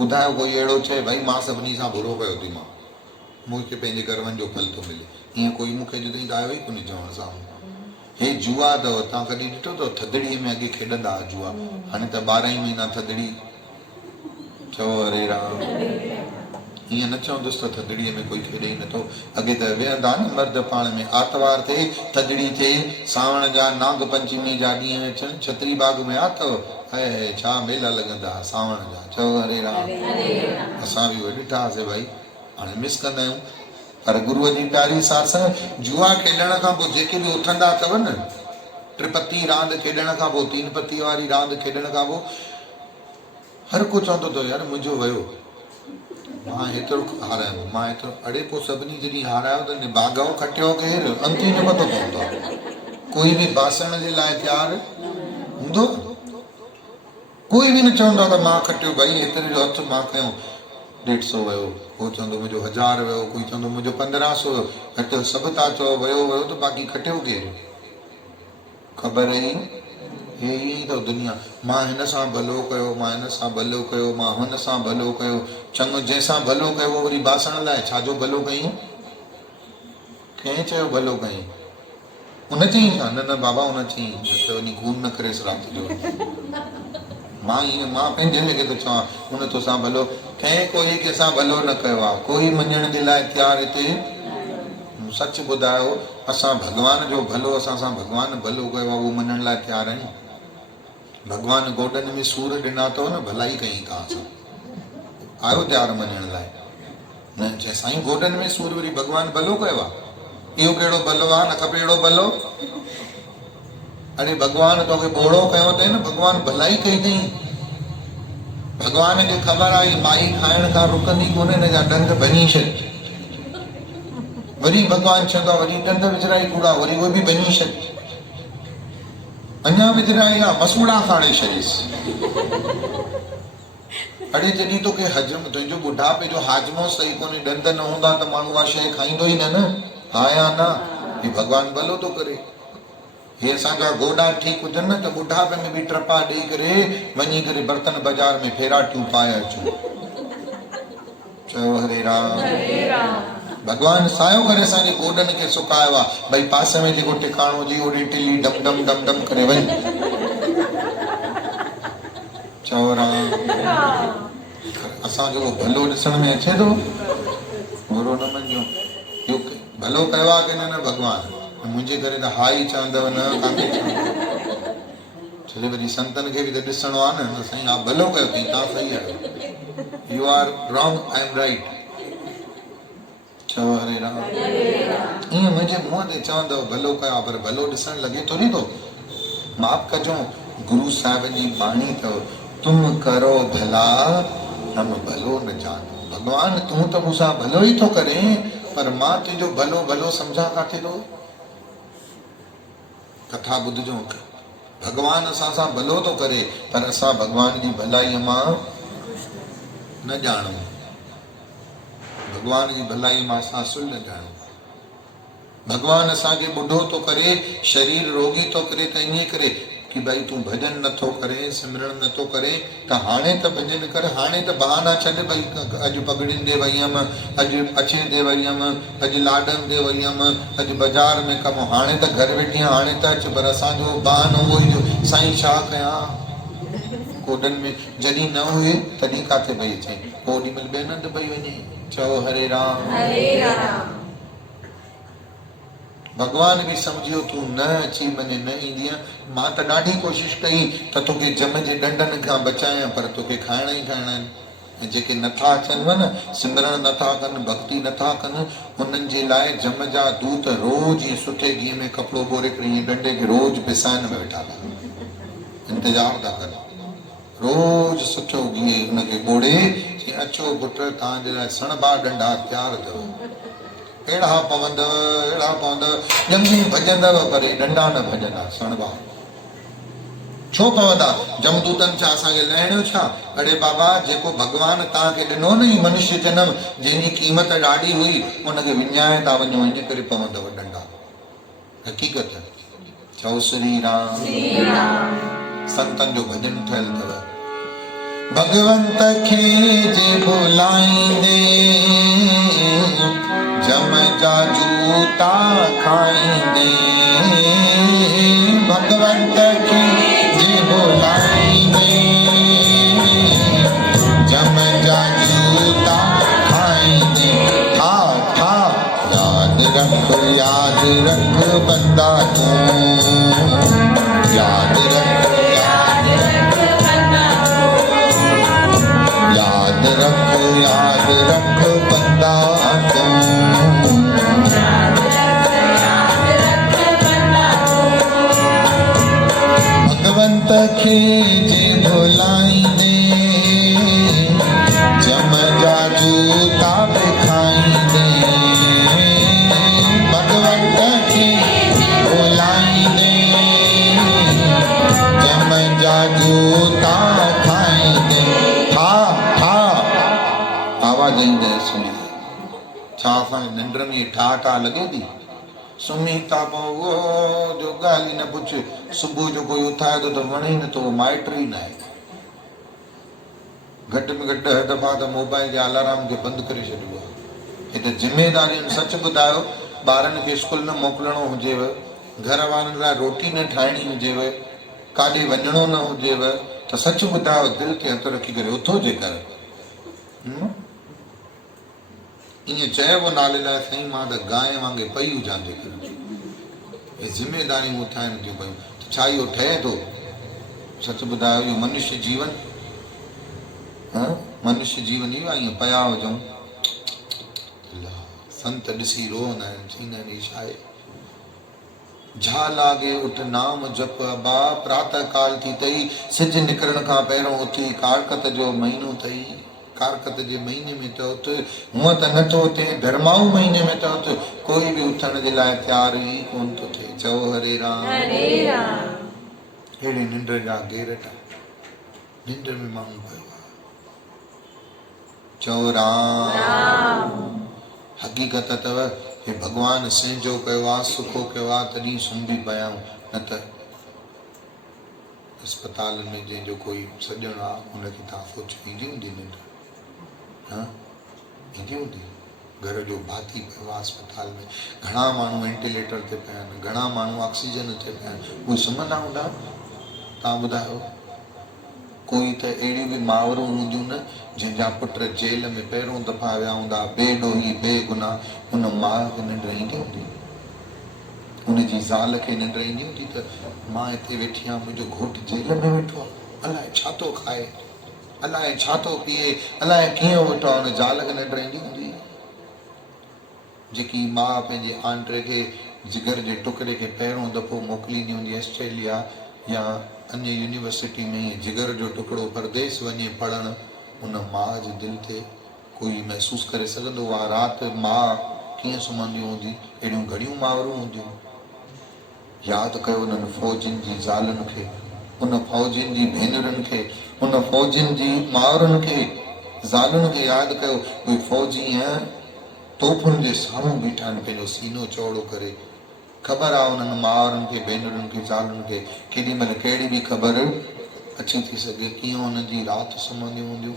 ॿुधायो कोई अहिड़ो चए भई मां सभिनी सां बुरो कयो थी, मां मूंखे पंहिंजे कर्मनि जो फल थो मिले। ईअं कोई मूंखे अॼु ताईं आयो ई कोन्हे चवण सां। हे जुआ अथव, तव्हां कॾहिं ॾिठो अथव? थधिड़ीअ में अॻे खेॾंदा हुआ जुआ, हाणे त 12 ई महीना थधिड़ी। चओ हरे राम। ईअं न चवंदुसि त थधिड़ीअ में कोई खेॾे ई नथो। अॻे त वेहंदा न मर्द पाण में, आर्तवार थिए, थधिड़ी थिए, सावण जा नाग पंचमी जा ॾींहं अचनि, छतरी बाग में आतव, ऐं छा मेला लॻंदा सावण जा। चओ हरे राम। असां बि उहे ॾिठासीं भाई, हाणे मिस कंदा आहियूं। पर गुरूअ जी प्यारी सास, जुआ खेॾण खां पोइ जेके बि उथंदा अथव न, त्रिपत्ती रांदि खेॾण खां पोइ, 3 पत्ती वारी रांदि खेॾण खां पोइ, हर को चवंदो अथव यार मुंहिंजो वियो, मां हेतिरो हारायो, मां हेतिरो। अड़े पोइ सभिनी जॾहिं हारायो त भाॻो खटियो केरु? अंति न पतो पवंदो। कोई बि बासण जे लाइ तयारु हूंदो? कोई बि न चवंदो त मां खटियो, भई हेतिरे जो हथु मां खयो। 150 वियो, कोई चवंदो मुंहिंजो 1000 वियो, कोई चवंदो मुंहिंजो 1500 वियो। त सभु था चओ वियो वियो त बाक़ी खटियो केरु? ख़बर ई हे ई त दुनिया। मां हिन सां भलो कयो, मां हिन सां भलो कयो, मां हुन सां भलो कयो। चङो जंहिंसां भलो कयो उहो वरी बासण लाइ छाजो भलो कई? कंहिं चयो भलो कई? उन चई छा? न न बाबा उन चई त वञी खून न करेसि राति जो। मां पंहिंजे लेखे थो चवां, उन तोसां भलो कंहिं कोई कंहिंसां भलो न कयो आहे। कोई मञण जे लाइ तयारु हिते सच ॿुधायो, असां भॻवान जो भलो, असां सां भॻवान भलो कयो आहे उहो मञण लाइ तयारु आहियूं? भॻवान गोॾनि में सूर ॾिना अथव न, भलाई कई तव्हां सां, आयो तयारु मञण लाइ? न चए साईं गोॾनि में सूर वरी भॻवान भलो कयो आहे? इहो कहिड़ो भलो आहे? न खपे अहिड़ो भलो। अरे भॻवान तोखे ॿोड़ो कयो अथई न, भॻवान भलाई कई अथई। भॻवान खे ख़बर आई माई खाइण खां रुकंदी कोन्हे, हिन जा ॾंद भञी छॾ। वरी भॻवान चवंदो आहे वरी ॾंद विझराई कूड़ा, वरी उहे बि भञी छॾ। अञा विझराई आहे, मसूड़ा फाड़े छॾीसि। अड़े जॾहिं तोखे हजम, तुंहिंजो ॿुढापे जो हाजमो सही कोन्हे, ॾंद न हूंदा त माण्हू उहा शइ खाईंदो ई न। हा या न? हे भॻवान भलो थो करे। हे असांजा गोॾा ठीकु हुजनि न त ॿुढापे में बि ट्रपा ॾेई करे वञी करे बर्तन बाज़ार में फेराटियूं पाए अचूं। चयो हरे राम। भॻवान सायो करे असांजे गोॾनि खे सुकायो आहे। भई पासे में जेको टिकाणो हुजे ओॾे टिली डम डम डम डम करे वञ। चयो राम। असांखे उहो भलो ॾिसण में अचे थो? बुरो न मञिजो। इहो भलो कयो आहे की न? भॻवान मुंहिंजे करे त हा ई चवंदव, न काथे चवंदव। छो वरी संतनि खे बि त ॾिसणो आहे न। साईं हा भलो कयो अथई, तव्हां सही आहियो, you are wrong, I am right. चयो हरे राम। ईअं मुंहिंजे मुंहं ते चवंदव भलो कयो आहे, पर भलो ॾिसण लॻे थो नी थो। माफ़ कजो, गुरु साहिब जी बाणी अथव, तुम करो भला हम भलो न जानो। भॻवान तूं त मूंसां भलो ई थो करे, पर मां तुंहिंजो भलो भलो सम्झां काथे थो? कथा ॿुधजो। भॻवान असां सां भलो थो करे, पर असां भॻवान जी भलाईअ मां न ॼाणूं। भॻवान जी भलाई मां असां असुल न ॼाणूं। भॻवान असांखे ॿुढो थो करे, शरीर रोगी थो करे त ईअं करे कि भई तूं भॼन नथो करे, सिमरन नथो करे त हाणे त भॼन कर। हाणे त बहाना छॾ, भई अॼु पगड़ियुनि ते वई हुयमि, अॼु अछे ते वई हुयमि, अॼु लाॾनि ते वई हुयमि, अॼु बाज़ारि में कमु, हाणे त घर वेठी आहियां, हाणे त अचु। पर असांजो बहानो उहो ई, साईं छा कयां? गोॾनि में जॾहिं न हुए तॾहिं काथे पई अचे, पोइ ओॾी महिल बेनंद पई वञे। चओ हरे राम। हरे राम। भॻवान बि सम्झियो तूं न अची वञे, न ईंदीअ। मां त ॾाढी कोशिशि कई त तोखे जम जे ॾंडनि खां बचायां, पर तोखे खाइणा ई खाइणा आहिनि। ऐं जेके नथा अचनि न, सिमरण नथा कनि, भक्ति नथा कनि, उन्हनि जे लाइ जम जा दूत रोज़ ई सुठे घीअ में कपिड़ो ॿोरे करे ईअं ॾंडे खे रोज़ पिसाइण में वेठा था, इंतज़ारु था कनि। रोज़ सुठो घी हुनखे ॿोड़े चई अचो पुट, तव्हांजे लाइ सणभा ॾंडा तयारु अथव। अहिड़ा पवंदव, ॼमी भॼंदव पर ॾंडा न भॼंदा, सणभा। छो पवंदा? जमदूतनि छा असांखे लहिणियो छा? अड़े बाबा, जेको भॻवान तव्हांखे ॾिनो न ही मनुष्य जनम, जंहिंजी क़ीमत ॾाढी हुई, उनखे विञाए था वञो, इन करे पवंदव ॾंडा। हक़ीक़त। चओ श्री राम। संतनि जो भॼन ठहियल अथव। भगवंत खे जे बुलाईंदे जम जा जूता खाईंदे, भगवंत खे जे बुलाईंदे जम जा जूता खाईंदे। था याद रख बंदा तूं, याद रख बंदा तूं। भगवंत खे जे भुलाईंदे जम जा जूता बि खाईंदे, भगवंत खे भुलाईंदे जम जा जूता खाईंदे। छा असांखे निंड में ठा ठा लॻे थी? सुम्ही था पओ जो ॻाल्हि ई न पुछ। सुबुह जो कोई उथाए थो त वणे ई नथो, माइट ई न आहे। घटि में घटि 10 दफ़ा त मोबाइल जे अलार्म खे बंदि करे छॾियो आहे। हिते ज़िमेदारियुनि सच ॿुधायो, ॿारनि खे स्कूल न मोकिलिणो हुजेव, घर वारनि लाइ रोटी न ठाहिणी हुजेव, काॾे वञिणो न हुजेव त सच ॿुधायो दिलि ते हथ रखी करे उथो जेकर। ईअं चइबो नाले लाइ साईं मां त गांइ वांगुरु पई हुजां जेकर। ज़िमेदारियूं उठाइनि थियूं पयूं त छा इहो ठहे थो? सच ॿुधायो इहो मनुष्य जीवन? मनुष्य जीवन इहो आहे? ईअं पया हुजूं संत ॾिसी रोहंदा आहिनि, चवंदा आहिनि छा आहे? झा लागे उठ नाम जप अबा, प्रातः काल थी तई, सिज निकिरण खां पहिरियों उथी, कारकत जो महीनो अथई, कारकत जे महीने में त उथ। हूअं त नथो थिए, धर्माऊ महीने में त उथ, कोई बि उथण जे लाइ तयार ई कोन थो थिए। चओ हरे राम हरे राम। अहिड़े निंड जा गेरट, निंड में माण्हू पियो आहे। चओ राम। हक़ीक़त अथव हे भॻवान संहिंजो कयो आहे, सुखो कयो आहे, तॾहिं सुम्ही पिया आहियूं। न त अस्पताल में जंहिंजो कोई सॼणो आहे हुनखे तव्हां सोच ईंदी हूंदी निंड? ईंदी हूंदी? घर जो भाती पियो आहे अस्पताल में, घणा माण्हू वेंटिलेटर ते पिया आहिनि, घणा माण्हू ऑक्सीजन ते पिया आहिनि, उहे सुम्हंदा हूंदा? तव्हां ॿुधायो? कोई त अहिड़ियूं बि मावरूं हूंदियूं न जंहिंजा पुट जेल में पहिरियों दफ़ा विया हूंदा, बेॾोही बेगुनाह, हुन माउ खे निंड ईंदी हूंदी? हुनजी ज़ाल खे निंड ईंदी हूंदी त मां हिते वेठी आहियां, मुंहिंजो घोटु जेल में वेठो आहे, अलाए छा थो खाए, अलाए छा थो पीए, अलाए कीअं वेठो आहे, हुन ज़ाल खे निंड ईंदी हूंदी? जेकी माउ पंहिंजे आंटे खे जिगर जे टुकड़े खे पहिरियों दफ़ो मोकिलींदी हूंदी ऑस्ट्रेलिया या अन्य यूनिवर्सिटी में, जिगर जो टुकड़ो परदेस वञे पढ़णु, उन माउ जे दिलि ते कोई महसूसु करे सघंदो आहे राति माउ कीअं सुम्हंदी हूंदी? अहिड़ियूं घणियूं मावरूं हूंदियूं। यादि कयो उन्हनि फ़ौजियुनि जी ज़ालुनि खे, उन फ़ौजियुनि जी भेनरुनि खे, उन फ़ौजियुनि जी मावरुनि खे, ज़ालुनि खे यादि कयो। कोई फ़ौजी तोपुनि जे साम्हूं बीठा आहिनि, पंहिंजो सीनो चौड़ो करे। ख़बर आहे उन्हनि मावरुनि खे, भेनरुनि खे, ज़ालुनि खे केॾी महिल कहिड़ी बि ख़बर अची थी सघे, कीअं उन्हनि जी राति सुम्हंदियूं हूंदियूं।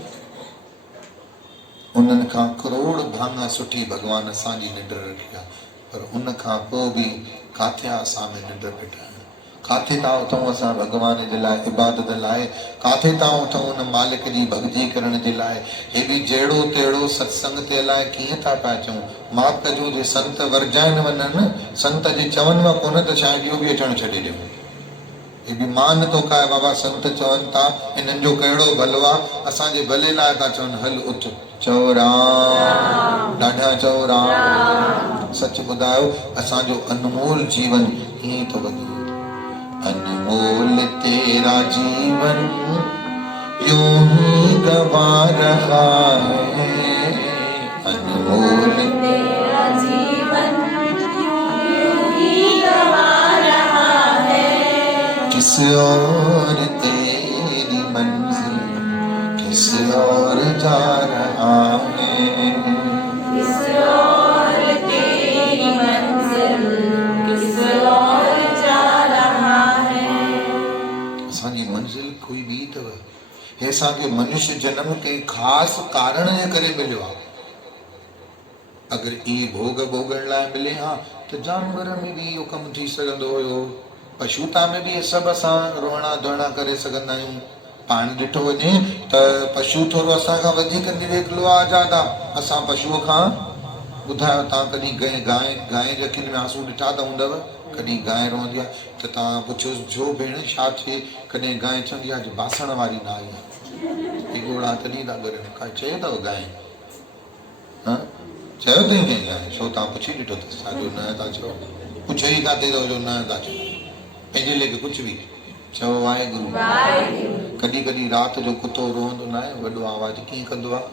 उन्हनि खां करोड़ भाङा सुठी भॻवान असांजी निंड रखी आहे, पर उन खां पोइ बि काथे असां में निंड वेठा आहियूं? काथे था उथूं असां भॻवान जे लाइ, इबादत लाइ? काथे था उथूं उन मालिक जी भॻिजी करण जे लाइ? हे बि जहिड़ो तहिड़ो सत्संग ते अलाए कीअं था पिया अचूं? माफ़ कजो जे संत वरजाइनि वञनि, संत जे चवनि मां कोन त छा इहो बि अचणु छॾे ॾियो। हे बि मान थो खाए, बाबा संत चवनि था हिननि जो कहिड़ो भलो आहे, असांजे भले लाइ था चवनि, हल उथ। चओ राम, ॾाढा चओ राम। सच ॿुधायो असांजो अनमोल जीवन ईअं ई थो वधे। अनमोल तेरा जीवन यूं ही गवा रहा है, अनमोल तेरा जीवन यूं ही गवा रहा है। किस और तेरी मंजिल किस और जा रहा है, किस और तेरी मंजिल किस और जा रहा है। असांजी मंजिल कोई ॿी अथव। हे असांखे मनुष्य जन्म कंहिं ख़ासि कारण जे करे मिलियो आहे। अगरि इहे भोग भोगण लाइ मिले हा त जानवर में बि इहो कमु थी सघंदो हुयो, पशुता में बि सभु असां रोअणा धोइणा करे सघंदा आहियूं। पाण ॾिठो वञे त पशु थोरो असांखां वधीक निवेकलो आहे, आज़ादु आहे। असां पशुअ खां, ॿुधायो तव्हां कॾहिं गांइ जे अखियुनि में आंसू ॾिठा त हूंदव? कॾहिं गांइ रोअंदी आहे त तव्हां पुछो छो भेण छा थिए? कॾहिं गांइ चवंदी आहे जो बासण वारी न आई आहे, ॻोड़ा तॾहिं था ॻरियूं। का चयो अथव गांइ? चयो अथई कंहिं गांइ? छो तव्हां पुछी ॾिठो अथसि? छाजो न था चओ? पुछो ई किथे अथव जो न था चओ? पंहिंजे लेखे कुझु बि चओ। वाहेगुरु। कॾहिं कॾहिं राति जो कुतो रोहंदो न आहे, वॾो आवाज़ कीअं कंदो आहे?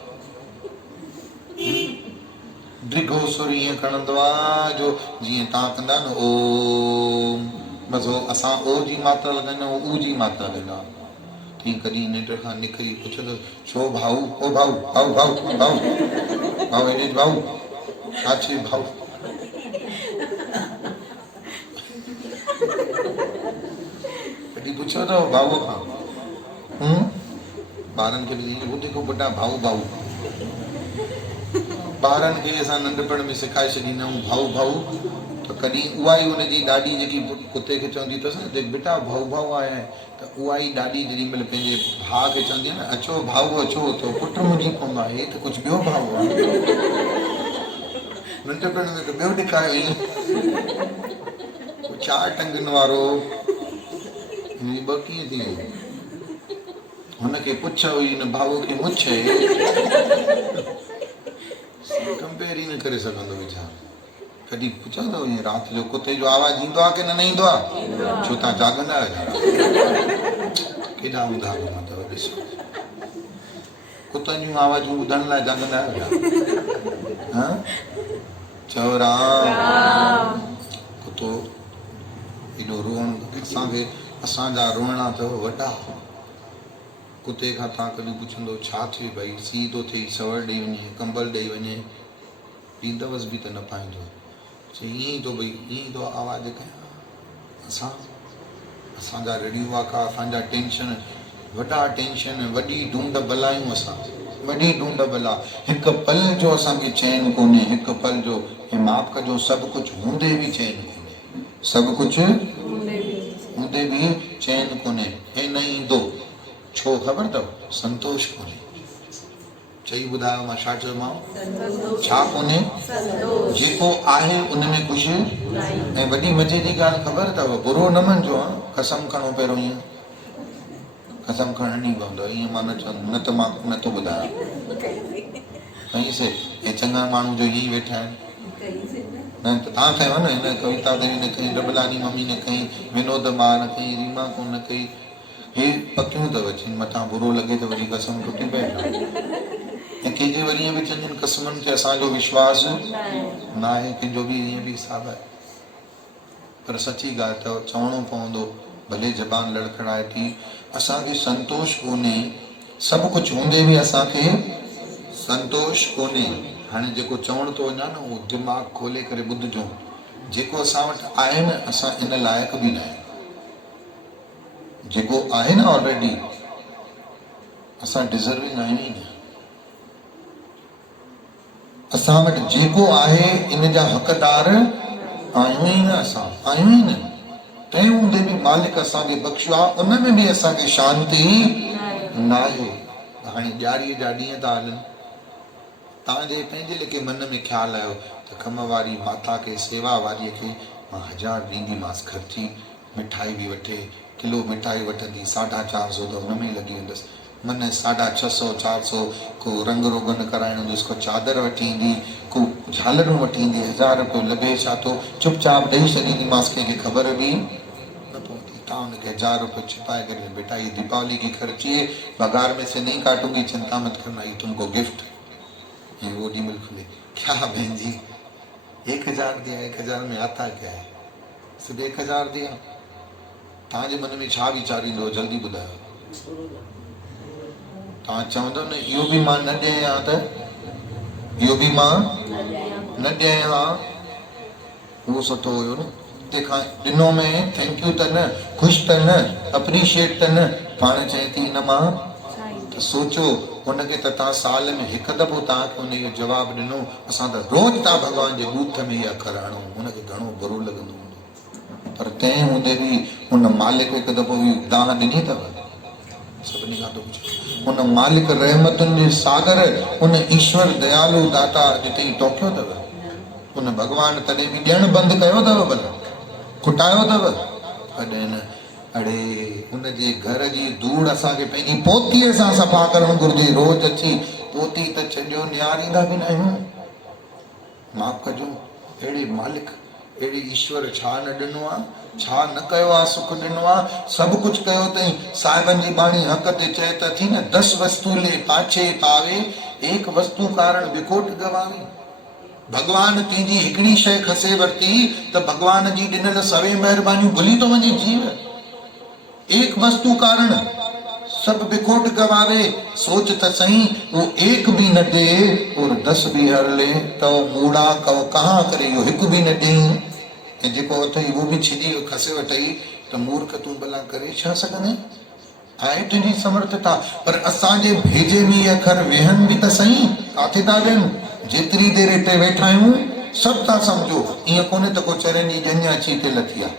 ड्रिघो सुर ईअं खणंदो आहे जो जीअं तव्हां कंदा न ओम, बसि असां ओ जी मात्रा लॻाईंदा आहियूं, ऊ जी मात्रा लॻाईंदा आहियूं। तीअं कॾहिं निंड खां निकिरी पुछंदो छो भाऊ? ओ भाऊ भाऊ भाऊ भाऊ भाऊ हेॾे भाऊ छा चई भाऊ? कॾहिं पुछियो अथव भाऊ खां? ॿारनि खे बि वो देखो बेटा भाऊ भाऊ, ॿारनि खे असां नंढपण में सिखाए छॾींदा आहियूं भाऊ भाऊ, त कॾहिं उहा ई हुनजी ॾाॾी जेकी कुते खे चवंदी अथसि न देख बेटा भाऊ भाऊ आया आहे, त उहा ई ॾाॾी जेॾी महिल पंहिंजे भाउ खे चवंदी आहे न अचो भाऊ अचो, त पुट मुंहिंजी पवंदो आहे हे त कुझु ॿियो भाऊ आहे, नंढपण में त ॿियो ॾेखारियो ईअं, चारि टंगनि वारो ॿ कीअं थी वियो, हुनखे पुछ हुई न भाऊ खे मुछ, कंपेयर ई न करे सघंदो वीचारो। कॾहिं पुछो अथव ईअं राति जो कुते जो आवाज़ ईंदो आहे की न ईंदो आहे? छो तव्हां जाॻंदा आहियो? केॾा ॿुधा कोन अथव ॾिसो, कुतनि जूं आवाज़ूं ॿुधण लाइ जाॻंदा आहियो? चओ राम। कुतो एॾो रोअण, असांखे असांजा रोअणा अथव वॾा। कुते खां तव्हां कॾहिं पुछंदो छा थिए भई, सीधो थिए सवड़ ॾेई वञे, कंबल ॾेई वञे, ॾींदवसि बि त न पाईंदो, चई ईअं ई थो भई ईअं ई थो आवाज़ कयां। असांजा रड़ियूं वाका, असांजा टेंशन, वॾा टेंशन, वॾी ढूंढ बलायूं, असां वॾी ढूंढ बला, हिकु पल जो असांखे चैन कोन्हे, हिकु पल जो हे माफ़ कजो, सभु कुझु हूंदे बि चैन कोन्हे, सभु कुझु हूंदे बि चैन कोन्हे, हे न ईंदो, छो ख़बर अथव? संतोष कोन्हे। चई ॿुधायो मां छा चयोमांव? छा कोन्हे? जेको आहे उन में कुझु, ऐं वॾी मज़े जी ॻाल्हि ख़बर अथव, बुरो न मञिजो, कसम खणो पहिरियों, ईअं कसम खणणी पवंदव, ईअं मां न चवंदुमि, न त मां नथो ॿुधायां खईंसीं, हे चङा माण्हू जो ईअं ई वेठा आहिनि, न त तव्हां कयो न, हिन कविता देवी न कई, रबलानी मम्मी न कई, विनोद मां न कई, रीमा को न कई, हे पकियूं अथव, चई मथां बुरो लॻे त वरी कसम टुटी पए, ऐं कंहिंजे वरी ईअं बि चङनि क़स्मनि ते असांजो विश्वास न आहे, कंहिंजो बि ईअं बि हिसाब आहे, पर सची ॻाल्हि अथव, चवणो पवंदो, भले ज़बान लड़खड़ाए थी, असांखे संतोष कोन्हे, सभु कुझु हूंदे बि असांखे संतोष कोन्हे। हाणे जेको चवण थो वञा न, उहो दिमाग़ खोले करे ॿुधिजो, जेको असां वटि आहे न, असां इन लाइक़ बि न आहियूं, जेको आहे न ऑलरेडी, असां डिज़र्विंग आहियूं ई न, असां वटि जेको आहे इन जा हक़दार आहियूं ई न, असां आहियूं ई न, तंहिं हूंदे बि मालिक असांखे बख़्शियो आहे, उन में बि असांखे शांती न आहे। हाणे ॾियारीअ जा ॾींहं था हलनि, तव्हांजे पंहिंजे लेखे मन में ख़्यालु आयो त कम वारी माता खे, सेवा वारीअ खे मां 1000 ॾींदीमांसि ख़र्ची, मिठाई बि वठे, किलो मिठाई वठंदी 450 त हुन में ई लॻी वेंदसि, मन 650 400, को रंग रोगन कराइणो हूंदुसि, को चादर वठी ईंदी, को झालरूं वठी ईंदी, 1000 रुपयो लॻे छा थो, चुपचाप ॾेई छॾींदीमांसि, कंहिंखे ख़बर बि न पवंदी। तव्हां हुनखे 1000 रुपये छिपाए करे, बेटा ये दीपावली की खर्ची है, पगार में से नहीं काटूंगी, चिंता मत करना, ये तुमको गिफ्ट, ये वो डी मिल खुले, क्या बहन जी 1000 दिया, 1000 में आता क्या है, सिर्फ 1000 दिया, तव्हांजे मन में छा वीचारींदो जल्दी ॿुधायो, तव्हां चवंदव न इहो बि मां न ॾियां, त इहो बि मां न ॾियां, उहो सुठो हुयो न, तंहिंखां ॾिनो में थैंक यू त न, ख़ुशि त न, अप्रीशिएट त न, पाण चए थी न मां, त सोचो हुनखे त तव्हां साल में हिकु दफ़ो तव्हांखे हुन जो जवाबु ॾिनो, असां त रोज़ था भॻवान जे बूथ में इहा अखर आणूं, हुनखे घणो बुरो लॻंदो हूंदो, पर तंहिं हूंदे बि हुन मालिक हिकु दफ़ो बि दाह ॾिनी अथव, सभिनी खां थो पुछां, हुन मालिक रहमतुनि जे सागर, हुन ईश्वर दयालु दाता जिते ई टोकियो अथव, हुन भॻवान तॾहिं बि ॾियणु बंदि कयो अथव, भला खुटायो अथव, कॾहिं न। अड़े हुनजे घर जी धूड़ असांखे पंहिंजी पोतीअ सां सफ़ा करणु घुरिजे, रोज़ अची पोती त छॾियो, निहारींदा बि न आहियूं, माफ़ कजो, अहिड़े मालिक, अहिड़े ईश्वर छा न ॾिनो आहे, छा न कयो आहे, सुख ॾिनो आहे, सभु कुझु कयो अथई। साहिबनि जी बाणी हक़ ते चए त थी न, 10 वस्तु ले पाछे पावे, 1 वस्तु कारण विकोट गवावे। भगवान तुंहिंजी हिकिड़ी शइ खसे वरिती त भगवान जी ॾिनल सवे महिरबानियूं भुली थो वञे जीव। 1 वस्तु कारण सब बिखोट गवावे, सोच त सही वो एक भी न दे और 10 भी हर ले, तो मूड़ा कव कहाँ करे यो हिक भी न दे। ऐं जेको अथई वो भी छिड़ी खसे वठई, त मूर्ख तूं भला करे छा सघंदे? आहे तुंहिंजी समर्थता, पर असांजे भेजे में अखर वेहन बि त सही, काथे था वेहन? जेतिरी देरि हिते वेठा आहियूं सभु था सम्झो, ईअं कोन्हे त को चरनि जी ॼञ अची हिते लथी आहे,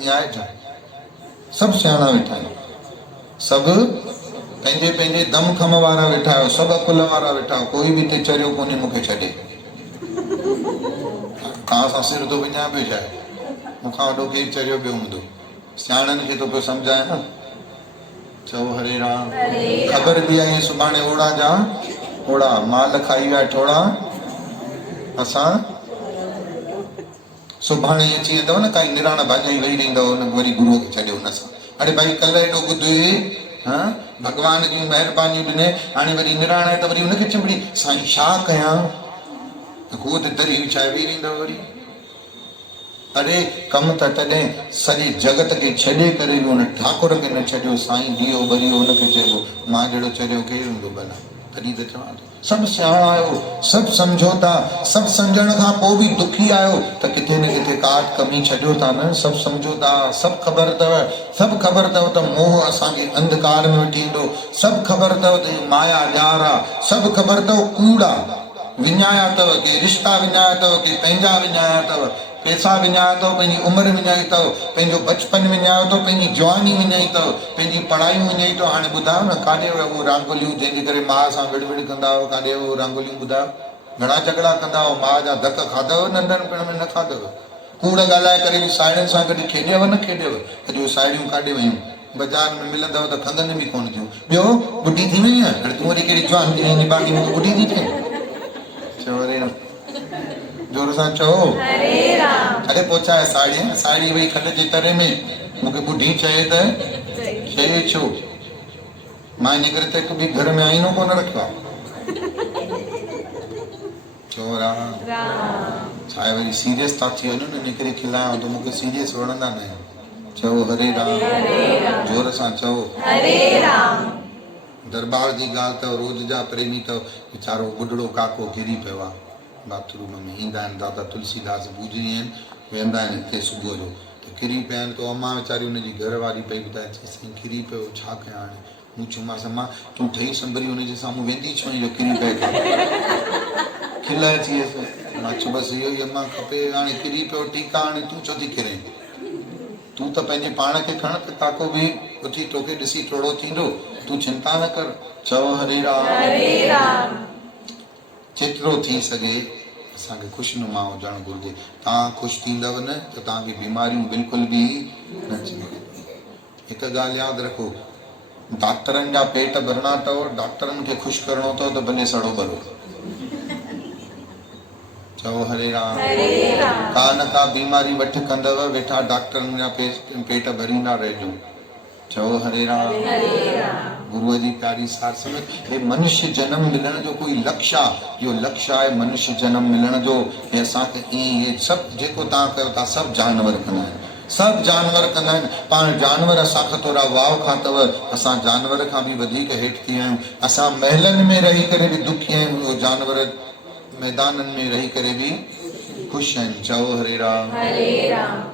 ईअं आहे छा? सभु सियाणा वेठा आहिनि, सभु पंहिंजे पंहिंजे दम खम वारा वेठा आहियो, सभु अकुल वारा वेठा आहियो, कोई बि हिते चरियो कोन्हे मूंखे छॾे। तव्हां सां सिर थो विञा पियो छा आहे? मूंखां वॾो केरु चरियो पियो हूंदो? सियाणनि खे थो पियो सम्झाए न। चओ हरे राम। ख़बर बि आहे सुभाणे ओड़ा जा ओड़ा, माल खाई विया ठोड़ा, असां सुभाणे अची वेंदव न काई निराण भाॼाई वेही रहंदव वरी गुरूअ खे छॾियो हुन सां। अरे भाई कल्ह हेॾो ॿुध हाँ भगवान जी महिरबानी ॾिने, हाणे वरी निराण आहे त वरी हुनखे चिंबड़ी साईं छा कयां, उहो त दरी विछाए वेही रहंदव वरी। अरे कम त तॾहिं सॼे जगत खे छॾे करे बि हुन ठाकुर खे न छॾियो, साईं ॾियो भरियो हुनखे चइबो मां जहिड़ो चरियो केरु हूंदो भला? तॾहिं त चवां थो सभु सियाणा आहियो, सभु सम्झो था, सभु सम्झण खां पोइ बि दुखी आहियो त किथे न किथे काट कमी छॾियो था न, सभु सम्झो था, सभु ख़बर अथव, सभु ख़बर अथव त मोह असांखे अंधकार में वठी ईंदो, सभु ख़बर अथव त माया ॼार आहे, सभु ख़बर अथव कूड़ा विञाया अथव, के रिश्ता विञाया अथव, के पंहिंजा विञाया अथव, पैसा विञाया अथव, पंहिंजी उमिरि विञाई अथव, पंहिंजो बचपन विञायो अथव, पंहिंजी जवानी विञाई अथव, पंहिंजी पढ़ाइयूं विञाई अथव। हाणे ॿुधायो न काॾे उहो रांगोलियूं जंहिंजे करे माउ सां विड़ कंदा हुओ, काॾे उहो रांगोलियूं ॿुधायो? घणा झगड़ा कंदा हुआ, माउ जा धक खाधव नंढपिण में? न खाधव? कूड़ ॻाल्हाए करे बि साहेड़ियुनि सां गॾु खेॾियव न खेॾियव? अॼु उहे साहेड़ियूं काॾे वयूं? बाज़ार में मिलंदव त खंदनि बि कोन थियूं। ॿियो ॿुढी थी वई आहे, तूं वरी कहिड़ी जवान थी वई, बाक़ी मूंखे ॿुढी थी थिए। चओ हरे राम, जोर सां चओ हरे राम। अरे पोइ छा साड़ी साड़ी वई खंड जे तरे में मूंखे ॿुढी चए त चए छो? मां इन करे त हिकु बि घर में आईनो कोन रखियो आहे। चओ राम। छा आहे वरी सीरियस था थी वञो न, इन करे खिलायो त मूंखे सीरियस वणंदा न आहिनि। चओ हरे राम, जोर सां चओ हरे राम। दरबार जी ॻाल्हि अथव, रोज़ जा प्रेमी अथव, वीचारो ॿुढड़ो काको किरी पियो आहे, बाथरूम में ईंदा आहिनि दादा तुलसीदास पूॼनी आहिनि, वेंदा आहिनि हिते सुबुह जो त किरी पिया आहिनि, तो अम्मा वीचारी हुनजी घरवारी पई ॿुधाए, चई साईं किरी पियो, छा कयां हाणे? मूं चयोमांसि अम्मा तूं ठही संभरी हुनजे साम्हूं वेंदी छो जो किरी पए? खिल अची वियसि। मां चयो बसि इहो ई अम्मा खपे, हाणे किरी पियो ठीकु आहे, हाणे तूं छो थी किरे? तूं त पंहिंजे पाण खे खण त काको बि उथी तोखे ॾिसी थोरो थींदो, तूं चिंता न कर। चओ हरे राम। हरे राम। जेतिरो थी सघे असांखे ख़ुशनुमा हुजणु घुरिजे। तव्हां ख़ुशि थींदव न त तव्हांखे बीमारियूं बिल्कुलु बि न थींदियूं। हिकु ॻाल्हि यादि रखो, डॉक्टरनि जा पेट भरणा अथव, डॉक्टरनि खे ख़ुशि करिणो अथव त भले सड़ो भरो। चओ हरे राम। का न का बीमारी वठी कंदव, वेठा डॉक्टरनि जा पेट भरींदा रहिजो। चओ हरे राम। गुरुअ जी प्यारी सार समझ। हे मनुष्य जन्म मिलण जो कोई लक्ष्य आहे, इहो लक्ष्य आहे मनुष्य जन्म मिलण जो। ऐं असांखे ईअं इहे सभु जेको तव्हां कयो था सभु जानवर कंदा आहिनि, सभु जानवर कंदा आहिनि। पाण जानवर असांखां थोरा वाव खां अथव, असां जानवर खां बि वधीक हेठि थी आहियूं। असां महलनि में रही करे बि दुखी आहियूं, उहो जानवर मैदाननि में रही करे बि ख़ुशि आहिनि। चओ हरे राम। हरे राम।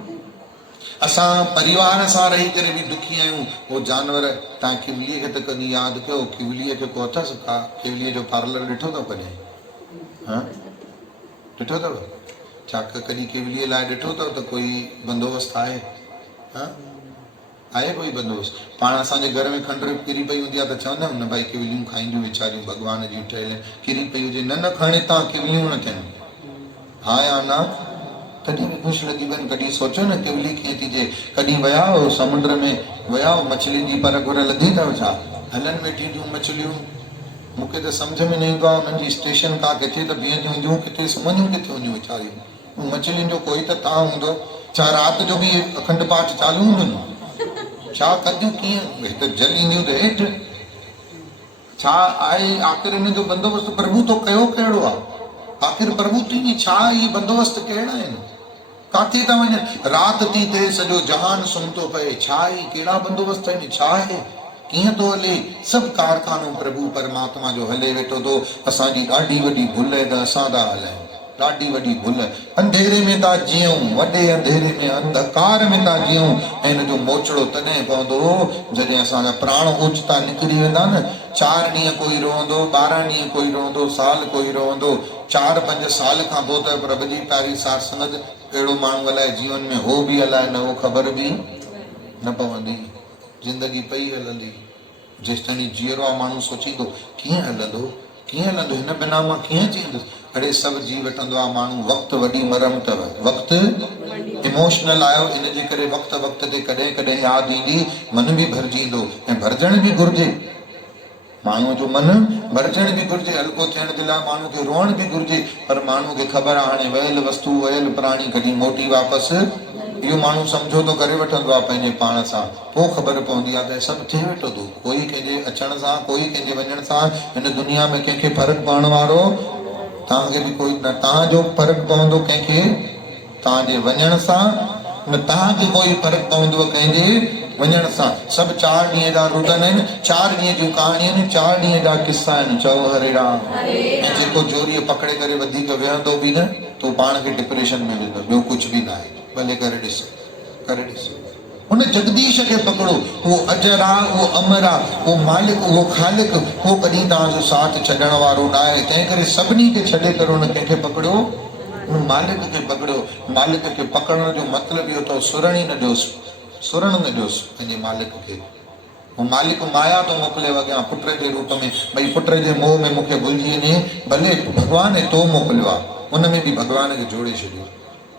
असां परिवार सां रही करे बि दुखी आहियूं, उहो जानवर। तव्हां किवलीअ खे त कॾहिं यादि कयो, किवलीअ खे को अथसि का? किवलीअ जो पार्लर ॾिठो अथव कॾहिं? हा ॾिठो अथव? छा कॾहिं किवलीअ लाइ ॾिठो अथव त कोई बंदोबस्तु आहे? हा आहे कोई बंदोबस्तु? पाण असांजे घर में खंडु किरी पई हूंदी आहे त चवंदा आहियूं न भाई किवलियूं खाईंदियूं वीचारियूं भॻवान जी ठहियल आहिनि, किरी पई हुजे न खणे तव्हां किवलियूं न थियनि। हा या न? तॾहिं बि ख़ुशि लॻी वञनि। कॾहिं सोचो न किवली कीअं थी थिए। कॾहिं विया हो समुंड में, विया हो मछलियुनि जी पर घुर लधी अथव छा? हलनि वेठी थियूं मछलियूं। मूंखे त सम्झ में न ईंदो आहे उन्हनि जी स्टेशन का किथे त बीहंदियूं हूंदियूं, किथे सुम्हंदियूं किथे हूंदियूं वीचारियूं। मछलियुनि जो कोई त तव्हां हूंदो, छा राति जो बि अखंड पाठ चालू हूंदो न? छा कंदियूं कीअं? हिते जल ईंदियूं त हेठि छा आहे? आख़िर हिन जो बंदोबस्तु प्रभु तो कयो कहिड़ो आहे? आख़िर प्रभु तुंहिंजी छा इहे बंदोबस्तु कहिड़ा आहिनि? काथे था वञनि? राति थी थिए सॼो जहान सुम्हतो पए, छा आहे? कहिड़ा बंदोबस्त आहिनि? छा आहे? कीअं थो हले, सभु कारखानो प्रभु परमात्मा जो हले वेठो थो। असांजी ॾाढी वॾी भुल आहे त असां था हलायूं, ॾाढी वॾी भुल। अंधेरे में था जीऊं, वॾे अंधेरे में अंधकार में था जीऊं, ऐं हिन जो मोचड़ो तॾहिं पवंदो जॾहिं असांजा प्राण ओचिता निकिरी वेंदा न। 4 ॾींहं कोई रहंदो, 12 ॾींहं कोई रहंदो, साल कोई रहंदो, 4-5 साल खां पोइ त प्रभु जी प्यारी सार संगत अहिड़ो माण्हू अलाए जीवन में हो बि अलाए न हो ख़बर बि न पवंदी, ज़िंदगी पई हलंदी। जेसिताईं जीअरो आहे माण्हू सोचींदो कीअं हलंदो, कीअं हलंदो, हिन बिना मां कीअं जीअंदुसि। अड़े सभु जी वठंदो आहे माण्हू। वक़्तु वॾी मरम अथव, वक़्तु इमोशनल आयो, इन जे करे वक़्तु ते कॾहिं कॾहिं यादि ईंदी, मन बि भरिजी ईंदो ऐं भरिजण बि घुरिजे। माण्हूअ जो मन भरिजण बि घुरिजे, हल्को थियण जे लाइ माण्हू खे रोअण बि घुरिजे, पर माण्हू खे ख़बर आहे हाणे वयल वस्तु वयल प्राणी कॾहिं मोटी वापसि, इहो माण्हू समझोतो करे वठंदो आहे पंहिंजे पाण सां। पोइ ख़बर पवंदी आहे त सभु थिए वेठो थो, कोई कंहिंजे अचण सां, कोई कंहिंजे वञण सां हिन दुनिया में कंहिंखे फ़र्क़ु पवण वारो तव्हांखे बि कोई न। तव्हांजो फ़र्क़ु पवंदो कंहिंखे तव्हांजे वञण सां, न तव्हांखे कोई फ़र्क़ु पवंदो कंहिंजे वञण सां। सभु 4 ॾींहं जा रुदन आहिनि, 4 ॾींहं जूं कहाणियूं आहिनि, 4 ॾींहं जा किस्सा आहिनि। चओ हरे राम। ऐं जेको जोरीअ पकड़े करे वधीक वेहंदो बि न, तो पाण खे डिप्रेशन में वेंदो, ॿियो कुझु बि न आहे। भले करे ॾिसो, करे ॾिसो। उन जगदीश खे पकड़ो, उहो अजर आहे, उहो अमर आहे, उहो मालिक, उहो ख़ालिक, उहो कॾहिं तव्हांजो साथ छॾण वारो न आहे। तंहिं करे सभिनी खे छॾे करे उन कंहिंखे पकड़ो, उन मालिक खे पकड़ो। मालिक खे पकड़ण जो मतिलबु इहो अथव सुरण ई न ॾियोसि, सुरण न ॾियोसि पंहिंजे मालिक खे। उहो मालिक माया थो मोकिले अॻियां पुट जे रूप में, भई पुट जे मोह में मूंखे भुलिजी वञे, भले भॻवान तो मोकिलियो आहे, उन में बि भॻवान खे जोड़े छॾियो।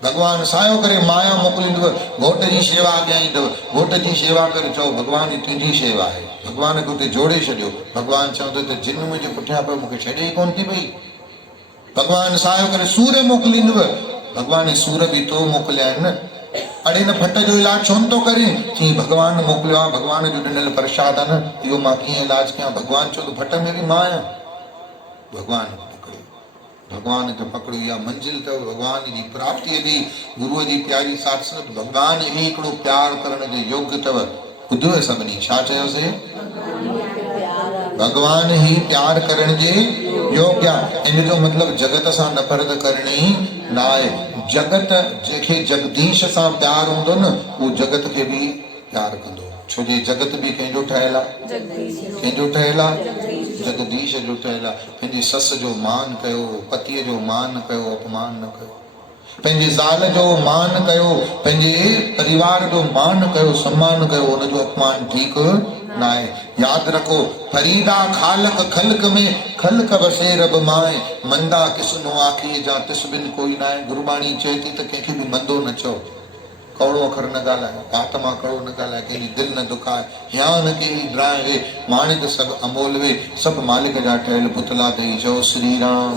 भगवान सायो करे माया मोकिलींदव, घोट जी शेवा अॻियां ईंदव, घोट जी शेवा करे चओ भगवान जी तुंहिंजी शेवा आहे, भगवान खे उते जोड़े छॾियो। भगवान चवंदो त जिन मुंहिंजे पुठियां पियो मूंखे छॾे ई कोन थी पई। भगवान सायो करे सूर मोकिलींदव, भगवान सूर बि तो मोकिलिया आहिनि न। अड़े न फट जो इलाज छो नथो करे, चई भगवान मोकिलियो आहे, भगवान जो ॾिनल प्रसाद आहे न, इहो मां कीअं इलाज कयां। भगवान चवंदो फट में बि मां आहियां। भगवान भगवान खे पकड़ो, इहा मंजिल अथव भगवान जी प्राप्तीअ जी, गुरूअ जी प्यारी साथ संगत। भगवान ई हिकिड़ो प्यार करण जे योग्य अथव। ॿुधो सभिनी छा चयोसीं? भगवान ही प्यार करण जे योग्य आहे। इन जो मतिलबु जगत सां नफ़रत करणी न आहे। जगत जंहिंखे जगदीश सां प्यार हूंदो न, उहो जगत खे बि प्यार कंदो, छो जे जगत बि कंहिंजो ठहियल आहे, कंहिंजो ठहियल आहे, जगदीश जो ठहियल आहे। पंहिंजी ससु जो मान कयो, पतीअ जो मान कयो, अपमान न कयो। पंहिंजे ज़ाल जो मान कयो, पंहिंजे परिवार जो मान कयो, सम्मान कयो, उनजो अपमान ठीकु न आहे। यादि रखो, फरीदा ख़ालक खल्क में खल्क वसे रब माए, मंदा किस्नो आखी जा तिस बिन कोई न आहे। गुरबाणी चए थी त कंहिंखे बि मंदो न चओ, कौड़ो अखर न ॻाल्हाए, आत्मा कौड़ो न ॻाल्हाए, कंहिंजी दिलि न दुखाए, या न कंहिंजी ड्राए वे, माणिक सभु अमोल वे, सभु मालिक जा ठहियल पुतला अथई। चओ श्री राम।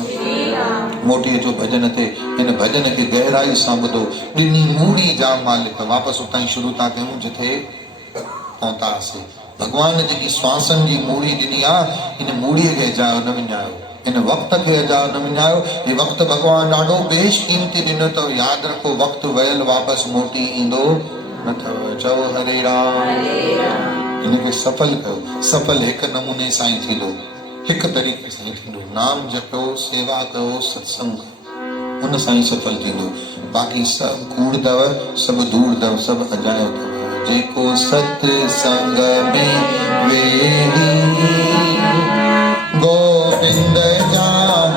मोटी अचो भॼन ते, हिन भॼन खे गहराई सां ॿुधो। ॾिनी मूड़ी जा मालिक, वापसि उतां ई शुरू था कयूं जिथे पहुतासीं। भगवान जेकी श्वासनि जी मूड़ी ॾिनी आहे, इन मूड़ीअ खे अजायो न विञायो, इन वक़्त खे अजायो न विञायो। हे वक़्तु भगवान ॾाढो बेशकीमती ॾिनो अथव। यादि रखो, वक़्तु वयल वापसि मोटी ईंदो न अथव। चओ हरे राम। इनखे सफल कयो। सफल हिकु नमूने सां ई थींदो, हिकु तरीक़े सां ई थींदो। नाम जपियो, सेवा कयो, सत्संग कयो, उन सां ई सफल थींदो। बाक़ी सभु कूड़ अथव, सभु धूड़ अथव, सभु अजायो अथव। जेको सत्संग में वेही गोविंद जा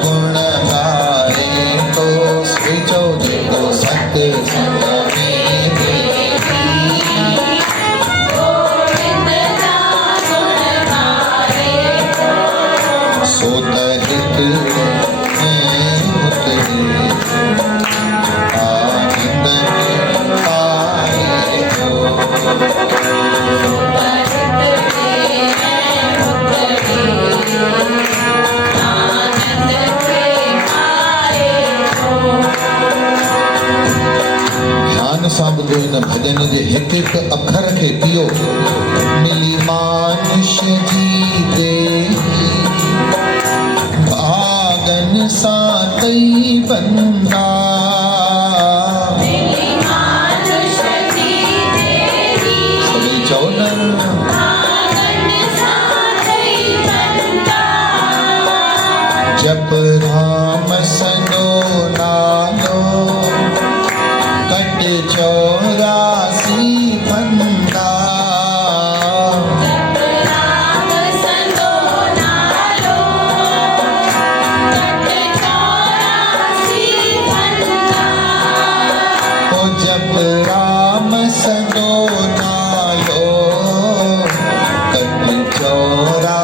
गुण गाए तो सोचो, जेको सत्संग में वेही गोविंद जा गुण गाए तो सो त हित में उतरे आनंद पाए तो। ध्यान सां ॿुधो हिन भॼन जे हिकु हिकु अखर खे पियो। मिली मानुष्य जी देही भागन सां तई बंदा, सभई चओ न, जब राम सदो नायो कट 84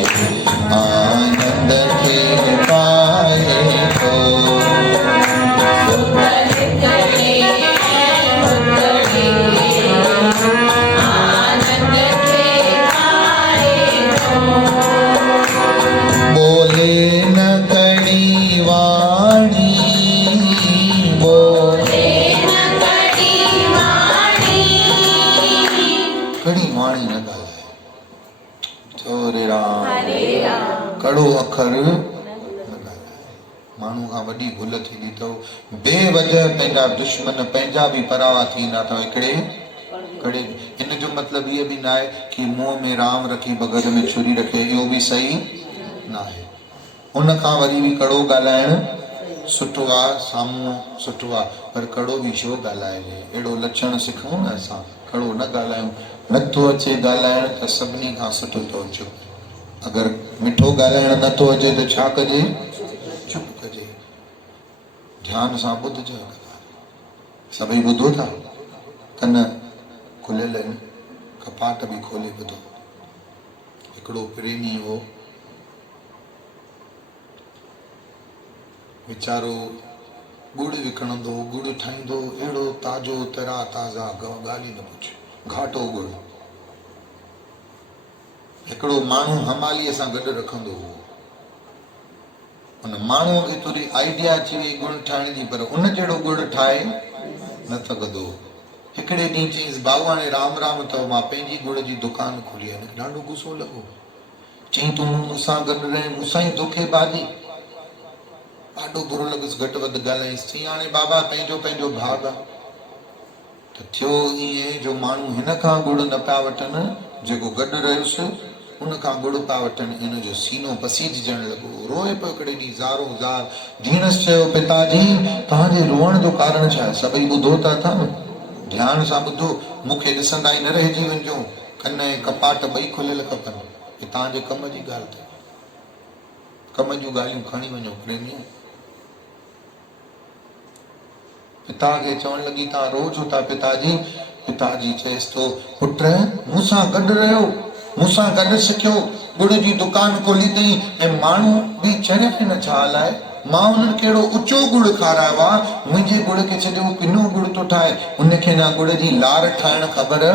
फंदा आनंद के पाए तो बोले न कड़ी वाणी बोले न कड़ी वाणी न गाए चोरे राम कड़ो अखर माण्हू खां वॾी भुल थींदी अथव बेवजह पंहिंजा दुश्मन पंहिंजा बि परावा थींदा अथव हिकिड़े कड़े हिन जो मतिलबु इहो बि न आहे कि मुंहं में राम रखी बग़ल में छुरी रखे इहो बि सही न आहे उन खां वरी बि कड़ो ॻाल्हाइण सुठो आहे साम्हूं सुठो आहे पर कड़ो बि छो ॻाल्हाइजे अहिड़ो लक्षण सिखूं न असां कड़ो न ॻाल्हायूं नथो अचे ॻाल्हाइण त सभिनी खां सुठो थो अचे अगरि मिठो ॻाल्हाइण नथो अचे त छा कजे चुप कजे ध्यान सां ॿुधजे सभई ॿुधो था कन खुलियल आहिनि कपाट बि खोले ॿुधो हिकिड़ो प्रेमी हो वीचारो गुड़ विकिणंदो गुड़ ठाहींदो अहिड़ो ताज़ो तरा ताज़ा ॻाल्हि न पुछे घाटो गुड़ हिकिड़ो माण्हू हमालीअ सां गॾु रखंदो हो उन माण्हूअ खे थोरी आइडिया अची वई गुड़ ठाहिण जी पर उन जहिड़ो गुड़ ठाहे न सघंदो हिकिड़े ॾींहुं चईंसि भाऊ हाणे राम राम अथव मां पंहिंजी गुड़ जी दुकानु खोली आहे ॾाढो गुस्सो लॻो चईं तूं मूंसां गॾु रहे मूंसां ई धोखेबाज़ी ॾाढो बुरो लॻुसि घटि वधि ॻाल्हाईंसि चईं हाणे बाबा पंहिंजो पंहिंजो भाग आहे त थियो ईअं जो माण्हू हिन खां गुड़ न पिया वठनि जेको गॾु रहियुसि उन खां गुड़ पिया वठनि इन जो सीनो पसीजण लॻो रोए पियो हिकिड़े ॾींहुं ज़ारो ज़ार धीणसि चयो पिताजी तव्हांजे रोअण जो कारण छा आहे सभई ॿुधो था था न ध्यान सां ॿुधो मूंखे ॾिसंदा ई न रहिजी वञिजो कन ऐं कपाट ॿई खुलियल खपनि हे तव्हांजे कम जी ॻाल्हि अथव कम जूं ॻाल्हियूं खणी वञो प्रेमीअ पिता खे चवण लॻी तव्हां रोज़ था पिताजी पिताजी चएसि थो पुट मूंसां गॾु रहियो मूंसां गॾु सिखियो गुड़ जी दुकानु खोली अथई ऐं माण्हू बि चरिया आहिनि छा हालाए मां उन्हनि खे अहिड़ो ऊचो गुड़ खारायो आहे मुंहिंजे गुड़ खे छॾे किनो गुड़ थो ठाहे उनखे न गुड़ जी लार ठाहिण ख़बर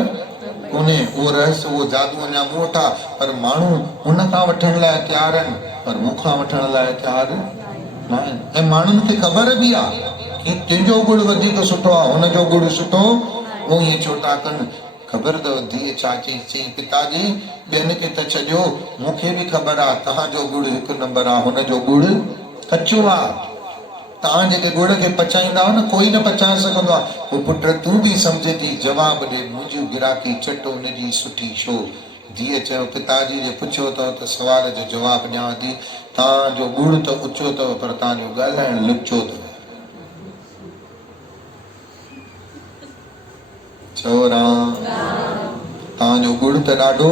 कोन्हे उहो रहस्य उहो जादू अञा मूं वटि आहे पर माण्हू उन खां वठण लाइ तयारु आहिनि पर मूंखां वठण लाइ तयारु न आहिनि ऐं माण्हुनि खे ख़बर बि आहे कि जंहिंजो गुड़ वधीक सुठो आहे हुनजो गुड़ सुठो उहो ईअं छो था कनि ख़बर अथव धीअ छा चईं पिताजी ॿियनि खे त छॾियो मूंखे बि ख़बर आहे तव्हांजो गुड़ हिकु नंबर आहे हुनजो गुड़ कचो आहे तव्हां जेके गुड़ खे पचाईंदा न कोई न पचाए सघंदो आहे पोइ पुट तूं बि सम्झे थी जवाबु ॾे मुंहिंजी गिराकी चट हुनजी सुठी छो धीअ चयो पिताजी जे पुछियो अथव त सुवाल जो जवाबु ॾियां थी तव्हांजो गुड़ त ऊचो अथव पर तव्हांजो ॻाल्हाइण लुचो अथव चओ राम तव्हांजो गुड़ त ॾाढो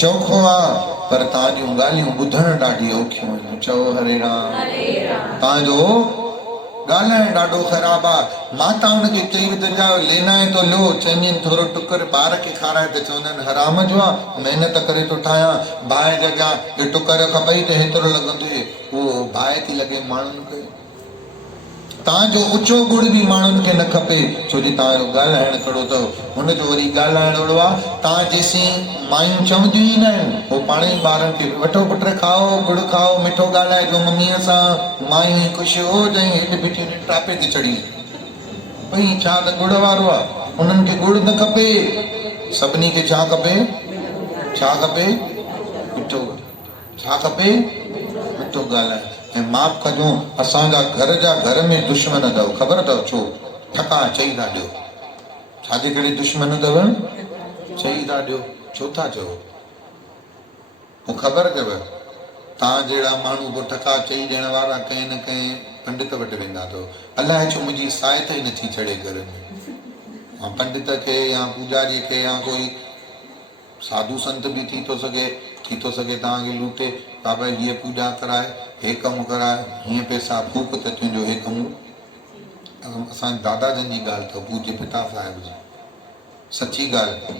चोखो आहे पर तव्हांजूं ॻाल्हियूं ॿुधण ॾाढी औखियूं आहिनि चओ हरे राम तव्हांजो ॻाल्हाइण ॾाढो ख़राबु आहे माता हुनखे चई विधो लेनाए थो लियो चवंदी आहिनि थोरो टुकर ॿार खे खाराए त चवंदा आहिनि हराम जो आहे महिनत करे थो ठाहियां बाहि जे अॻियां इहो टुकर खपई त हेतिरो लॻंदो उहो बाहि थी लॻे माण्हुनि खे तव्हांजो ऊचो गुड़ बि माण्हुनि खे न खपे छो जो तव्हांजो ॻाल्हाइण कहिड़ो अथव हुनजो वरी ॻाल्हाइण अहिड़ो आहे तव्हां जेसीं मायूं चवंदियूं ई न आहिनि पोइ पाण ई ॿारनि खे वठो पुट खाओ गुड़ खाओ मिठो ॻाल्हाइजो मम्मीअ सां मायूं ई ख़ुशि हो जंहिं हेठि बीठी टापे ते चढ़ी भई छा त गुड़ वारो आहे उन्हनि खे गुड़ न खपे सभिनी खे छा खपे मिठो छा खपे मिठो ॻाल्हाए ऐं माफ़ कजो असांजा घर में दुश्मन अथव ख़बर अथव छो ठका चई था ॾियो छाजे करे दुश्मन अथव चई था ॾियो छो था चओ पोइ ख़बर अथव तव्हां जहिड़ा माण्हू पोइ ठका चई ॾियण वारा कंहिं न कंहिं पंडित वटि वेंदा अथव अलाए छो मुंहिंजी साइट ई नथी चढ़े घर में पंडित के या पूजारी के या कोई साधु संत भी थी तो सके तव्हांखे लूटे बाबा ये पूजा कराए हे कमु कराए हीअं पैसा फूक त तुंहिंजो हे कमु असांजे दादाजन जी ॻाल्हि अथव पूज्य पिता साहिब जी सची ॻाल्हि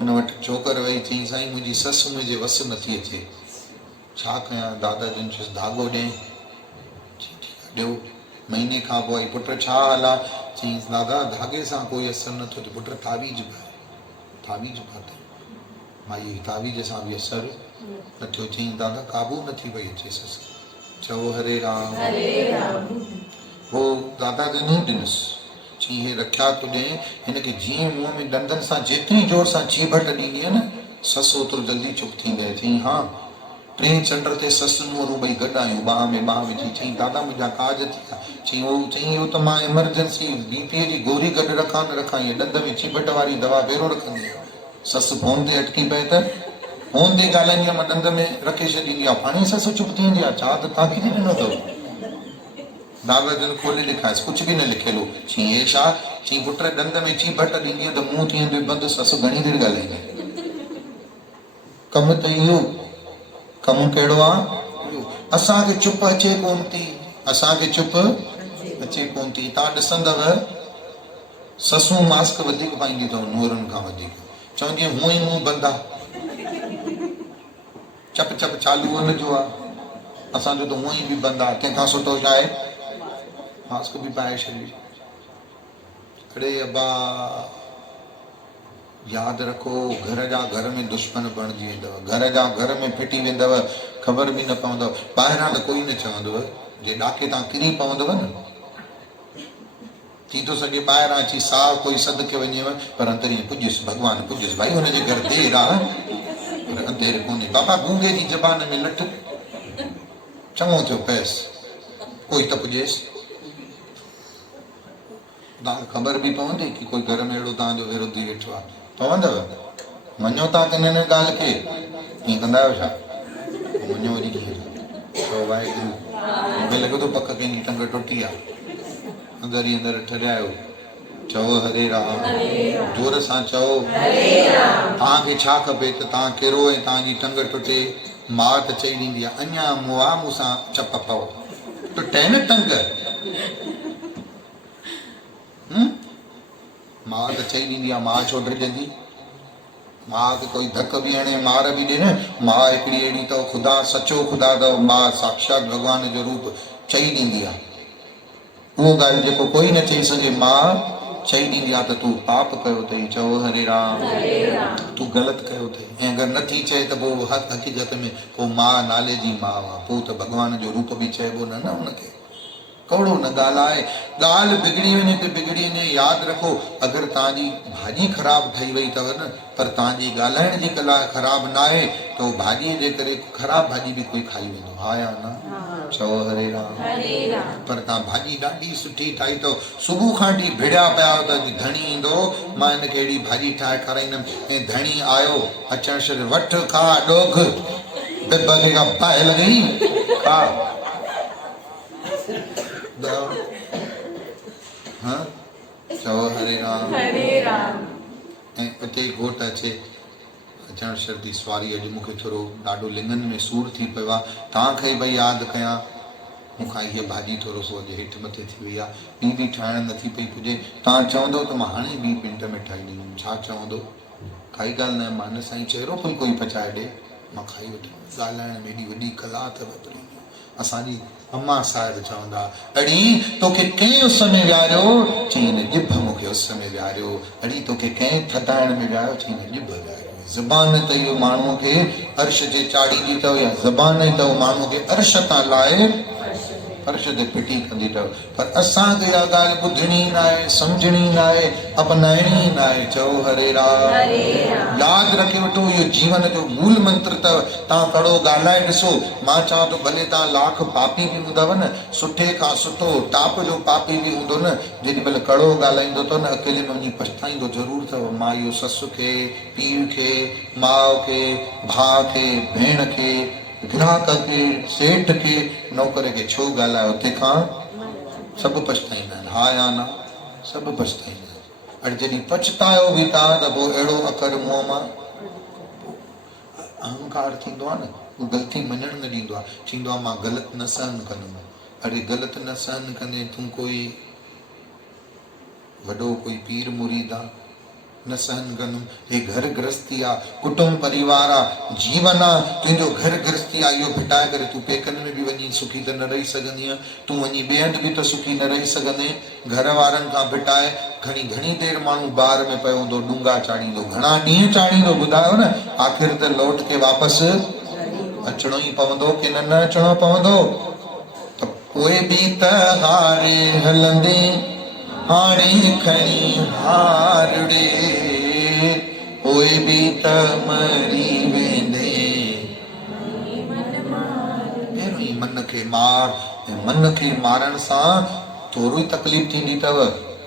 हुन वटि छोकर वेही चई साईं मुंहिंजी ससु मुंहिंजे वस नथी अचे छा कयां दादाजन चयुसि धाॻो ॾियईं ॾियो महीने खां पोइ आई पुट छा हाल आहे चईंसि दादा धागे सां कोई असरु नथो थिए पुट तावीज़ पातईं माई तावीज़ सां बि असरु न थियो चईं दादा काबू नथी पई अचे ससु चओ हरे राम पोइ दादा जन ई ॾिनसि चईं हे रखिया तूं ॾे हिनखे जीअं मुंहं में ॾंदनि सां जेतिरी जोर सां चीभट ॾींदीअ न ससु ओतिरो जल्दी चुप थींदी चईं हा टे चंड ते ससु नूंहंरूं ॿई गॾु आहियूं बाह में बाह विझी चईं दादा मुंहिंजा काज थी विया चईं उहो त मां एमरजेंसी बीपीअ जी गोरी गॾु रखां न रखां इहे ॾंद में चीभट वारी दवा पहिरियों रखंदी आहे ससु फोन ते अटकी पए त फोन ते ॻाल्हाईंदी आहे मां ॾंद में रखे छॾींदी आहे पाणी ससु चुप थी वेंदी आहे छा त तव्हांखे किथे ॾिनो अथव दादा जन खोले लिखायसि कुझु बि न लिखियलु चईं हे छा चईं पुट ॾंद में चीभट ॾींदी त मुंहुं थी वेंदो बंदि ससु घणी देरि ॻाल्हाईंदी कमु त इहो कमु कहिड़ो आहे असांखे चुप अचे कोन थी तव्हां ॾिसंदव ससूं मास्क वधीक पाईंदी अथव नूरनि खां वधीक चवंदी हूअं ई मुंहुं बंदि आहे चप चप चालू हुनजो आहे असांजो त हूअं ई बि बंदि आहे कंहिंखां सुठो छा आहे मास्क बि पाए छॾी अड़े अबा यादि रखो घर जा घर में दुश्मन बणिजी वेंदव घर जा घर में फिटी वेंदव ख़बर बि न पवंदव ॿाहिरां त कोई न चवंदव जे ॾाके तव्हां किरी पवंदव न थी थो सघे ॿाहिरां अची साह कोई सदके वञेव पर अंदरि ईअं पुॼुसि भॻवानु पुॼुसि भाई हुनजे घर देरि आहे पर अंधेर कोन्हे बाबा गूंगे जी ज़बान में लठ चङो थियो पएसि कोई त पुॼेसि तव्हांखे ख़बर बि पवंदी की कोई घर में अहिड़ो तव्हांजो विरोधी वेठो आहे पवंदव मञो था की न ॻाल्हि खे ईअं कंदा आहियो छा मञो वरी कीअं चओ वाहेगुरु मूंखे लॻे थो पक कंहिंजी टंग टुटी आहे अंदरि ई अंदरि ठरियायो चओ हरे राम जोर सां चओ तव्हांखे छा खपे त तव्हां कहिड़ो ऐं तव्हांजी टंग टुटे माउ त चई ॾींदी आहे अञा मुआ मूंसां चप पओ टुटे न टंग माउ त चई ॾींदी आहे माउ छो ड्रिजंदी माउ खे कोई धक बि हणे मार बि ॾे न माउ हिकिड़ी अहिड़ी अथव ख़ुदा सचो ख़ुदा अथव माउ साक्षात भॻवान जो रूप चई ॾींदी आहे उहो ॻाल्हि जेको कोई न चई सघे माउ चई ॾींदी आहे त तूं पाप कयो अथई चओ हरे राम तूं ग़लति कयो अथई ऐं अगरि नथी चए त पोइ हक़ीक़त में पोइ माउ नाले जी माउ आहे पोइ त भॻवान जो रूप बि चइबो न हुनखे कौड़ो न ॻाल्हाए ॻाल्हि बिगड़ी वञे त बिगड़ी वञे यादि रखो अगरि तव्हांजी भाॼी ख़राबु ठही वई अथव न पर तव्हांजी ॻाल्हाइण जी कला ख़राबु न आहे त उहो भाॼीअ जे करे ख़राबु भाॼी बि कोई खाई वेंदो हा या न चओ हरे राम पर तव्हां भाॼी ॾाढी सुठी ठाही अथव सुबुह खां वठी भिड़िया पिया आहियो त धणी ईंदो मां हिनखे अहिड़ी भाॼी ठाहे खाराईंदमि ऐं धणी आयो अचण छॾ वठि खा ॾोघ बिबे खां पाए लॻई खा चओ हरे राम ऐं उते ई घोट अचे अचण शर्दी सवारी अॼु मूंखे थोरो ॾाढो लिङनि में सूर थी पियो आहे तव्हांखे भई यादि कयां मूंखां हीअ भाॼी थोरो सो अॼु हेठि मथे थी वई आहे ॿी बि ठाहिण नथी पई पुॼे तव्हां चवंदो त मां हाणे ॿी मिंट में ठाहे ॾींदुमि छा चवंदो काई ॻाल्हि न मां न साईं चहिरो फुल्को ई पचाए ॾे मां खाई वठंदुमि ॻाल्हाइण में एॾी वॾी कला अथव असांजी अम्मा साहिब चवंदा अड़ी तोखे कंहिं उस में विहारियो चई न ॼिभ मूंखे उस में विहारियो अड़ी तोखे कंहिं थधाइण में विहारियो चई न ॼिभ विहारियो ज़बान त इहो माण्हूअ खे अर्श जे चाढ़ींदी अथव या ज़बान ई अथव माण्हूअ खे अर्श तां लाहे फर्श ते फिटी कंदी अथव। पर असांखे इहा ॻाल्हि ॿुधणी न आहे, सम्झणी न आहे, अपनाइणी न आहे। चओ हरे राम। यादि रखे वठो, इहो जीवन जो मूल मंत्र अथव। तव्हां कड़ो ॻाल्हाए ॾिसो, मां चवां थो भले तव्हां लाख पापी बि हूंदव न, सुठे खां सुठो टाप जो पापी बि हूंदो न, जेॾीमहिल कड़ो ॻाल्हाईंदो अथव न, अकेले में वञी पछताईंदो ज़रूरु अथव। मां इहो ससु खे, पीउ खे, माउ खे, भाउ खे, भेण खे, ग्राहक खे, सेठ खे, नौकर खे छो ॻाल्हायो, तंहिंखां सभु पछताईंदा आहिनि। हा या न? सभु पछताईंदा आहिनि। अॼु जॾहिं पछतायो बि था त पोइ अहिड़ो अखर मुंहं मां अहंकार थींदो आहे न, उहो ग़लती मञण न ॾींदो आहे। थींदो आहे मां ग़लति न सहन कंदुमि। अरे ग़लति न सहन कंदे तूं कोई वॾो कोई पीर मुरीद आहे? न सहन कंदुमि। हे घर गृहस्थी आहे, कुटुंब परिवार आहे, जीवन आहे, तुंहिंजो घर गृहस्थी आहे। इहो फिटाए करे तूं पेकनि में बि वञी सुखी त न रही सघंदी आहे, तूं वञी ॿिए हंधि बि त सुखी न रही सघंदे। घर वारनि खां फिटाए घणी देरि माण्हू ॿार में पियो हूंदो, डूंगा चाढ़ींदो, घणा ॾींहं चाढ़ींदो, ॿुधायो न। आख़िर त लौट के वापसि अचिणो ई पवंदो कि न अचिणो पवंदो? त पोइ बि त हारे हलंदे, हाणे खणी हारड़े, पोइ बि त मरी वेंदे। पहिरियों ई मन खे मार, ऐं मन खे मारण सां थोरो ई तकलीफ़ थींदी अथव,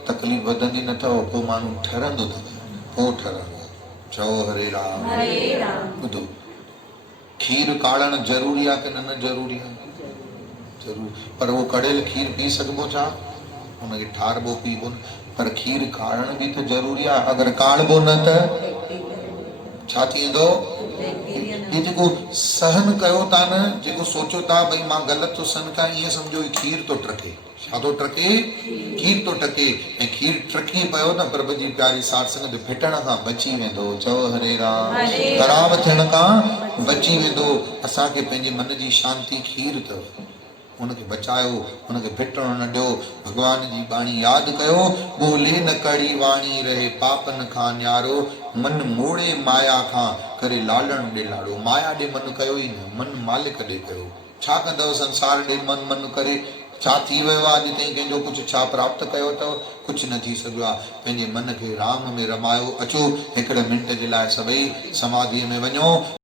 तकलीफ़ वधंदी न अथव। पोइ माण्हू ठरंदो अथव, पोइ ठरंदो। चओ हरे राम। ॿुधो, खीर काढ़ण ज़रूरी आहे कि न ज़रूरी आहे? ज़रूर। पर उहो कड़ियल खीर पी सघिबो छा? हुनखे ठारबो पीबो न। पर खीर काढ़ण बि त ज़रूरी आहे। अगरि काढ़बो न त छा थींदो? ये जेको सहन कयो था न, जेको सोचो था भई मां ग़लति थो सहन कयां, ईअं सम्झो खीर थो टके। छा थो टके? खीर थो टके। ऐं खीर टकी पियो न, प्रभु जी प्यारी साध संगत फिटण खां बची वेंदो। चओ हरे राम। ख़राब थियण खां बची वेंदो। असांखे पंहिंजे मन जी शांती खीर अथव, उनखे बचायो, उनखे फिटण न ॾियो। भगवान जी बाणी यादि कयो, ॿोले न कड़ी वाणी रहे पापन खां न्यारो, मन मोड़े माया खां करे लालण ॾे लाड़ो। माया ॾे मन कयो ई न, मन मालिक ॾे कयो। छा कंदव संसार ॾे मन करे? छा थी वियो आहे अॼु ताईं कंहिंजो? कुझु छा प्राप्त कयो अथव? कुझु न थी सघियो आहे। पंहिंजे मन खे राम में रमायो। अचो हिकिड़े मिंट जे लाइ सभई समाधीअ में वञो।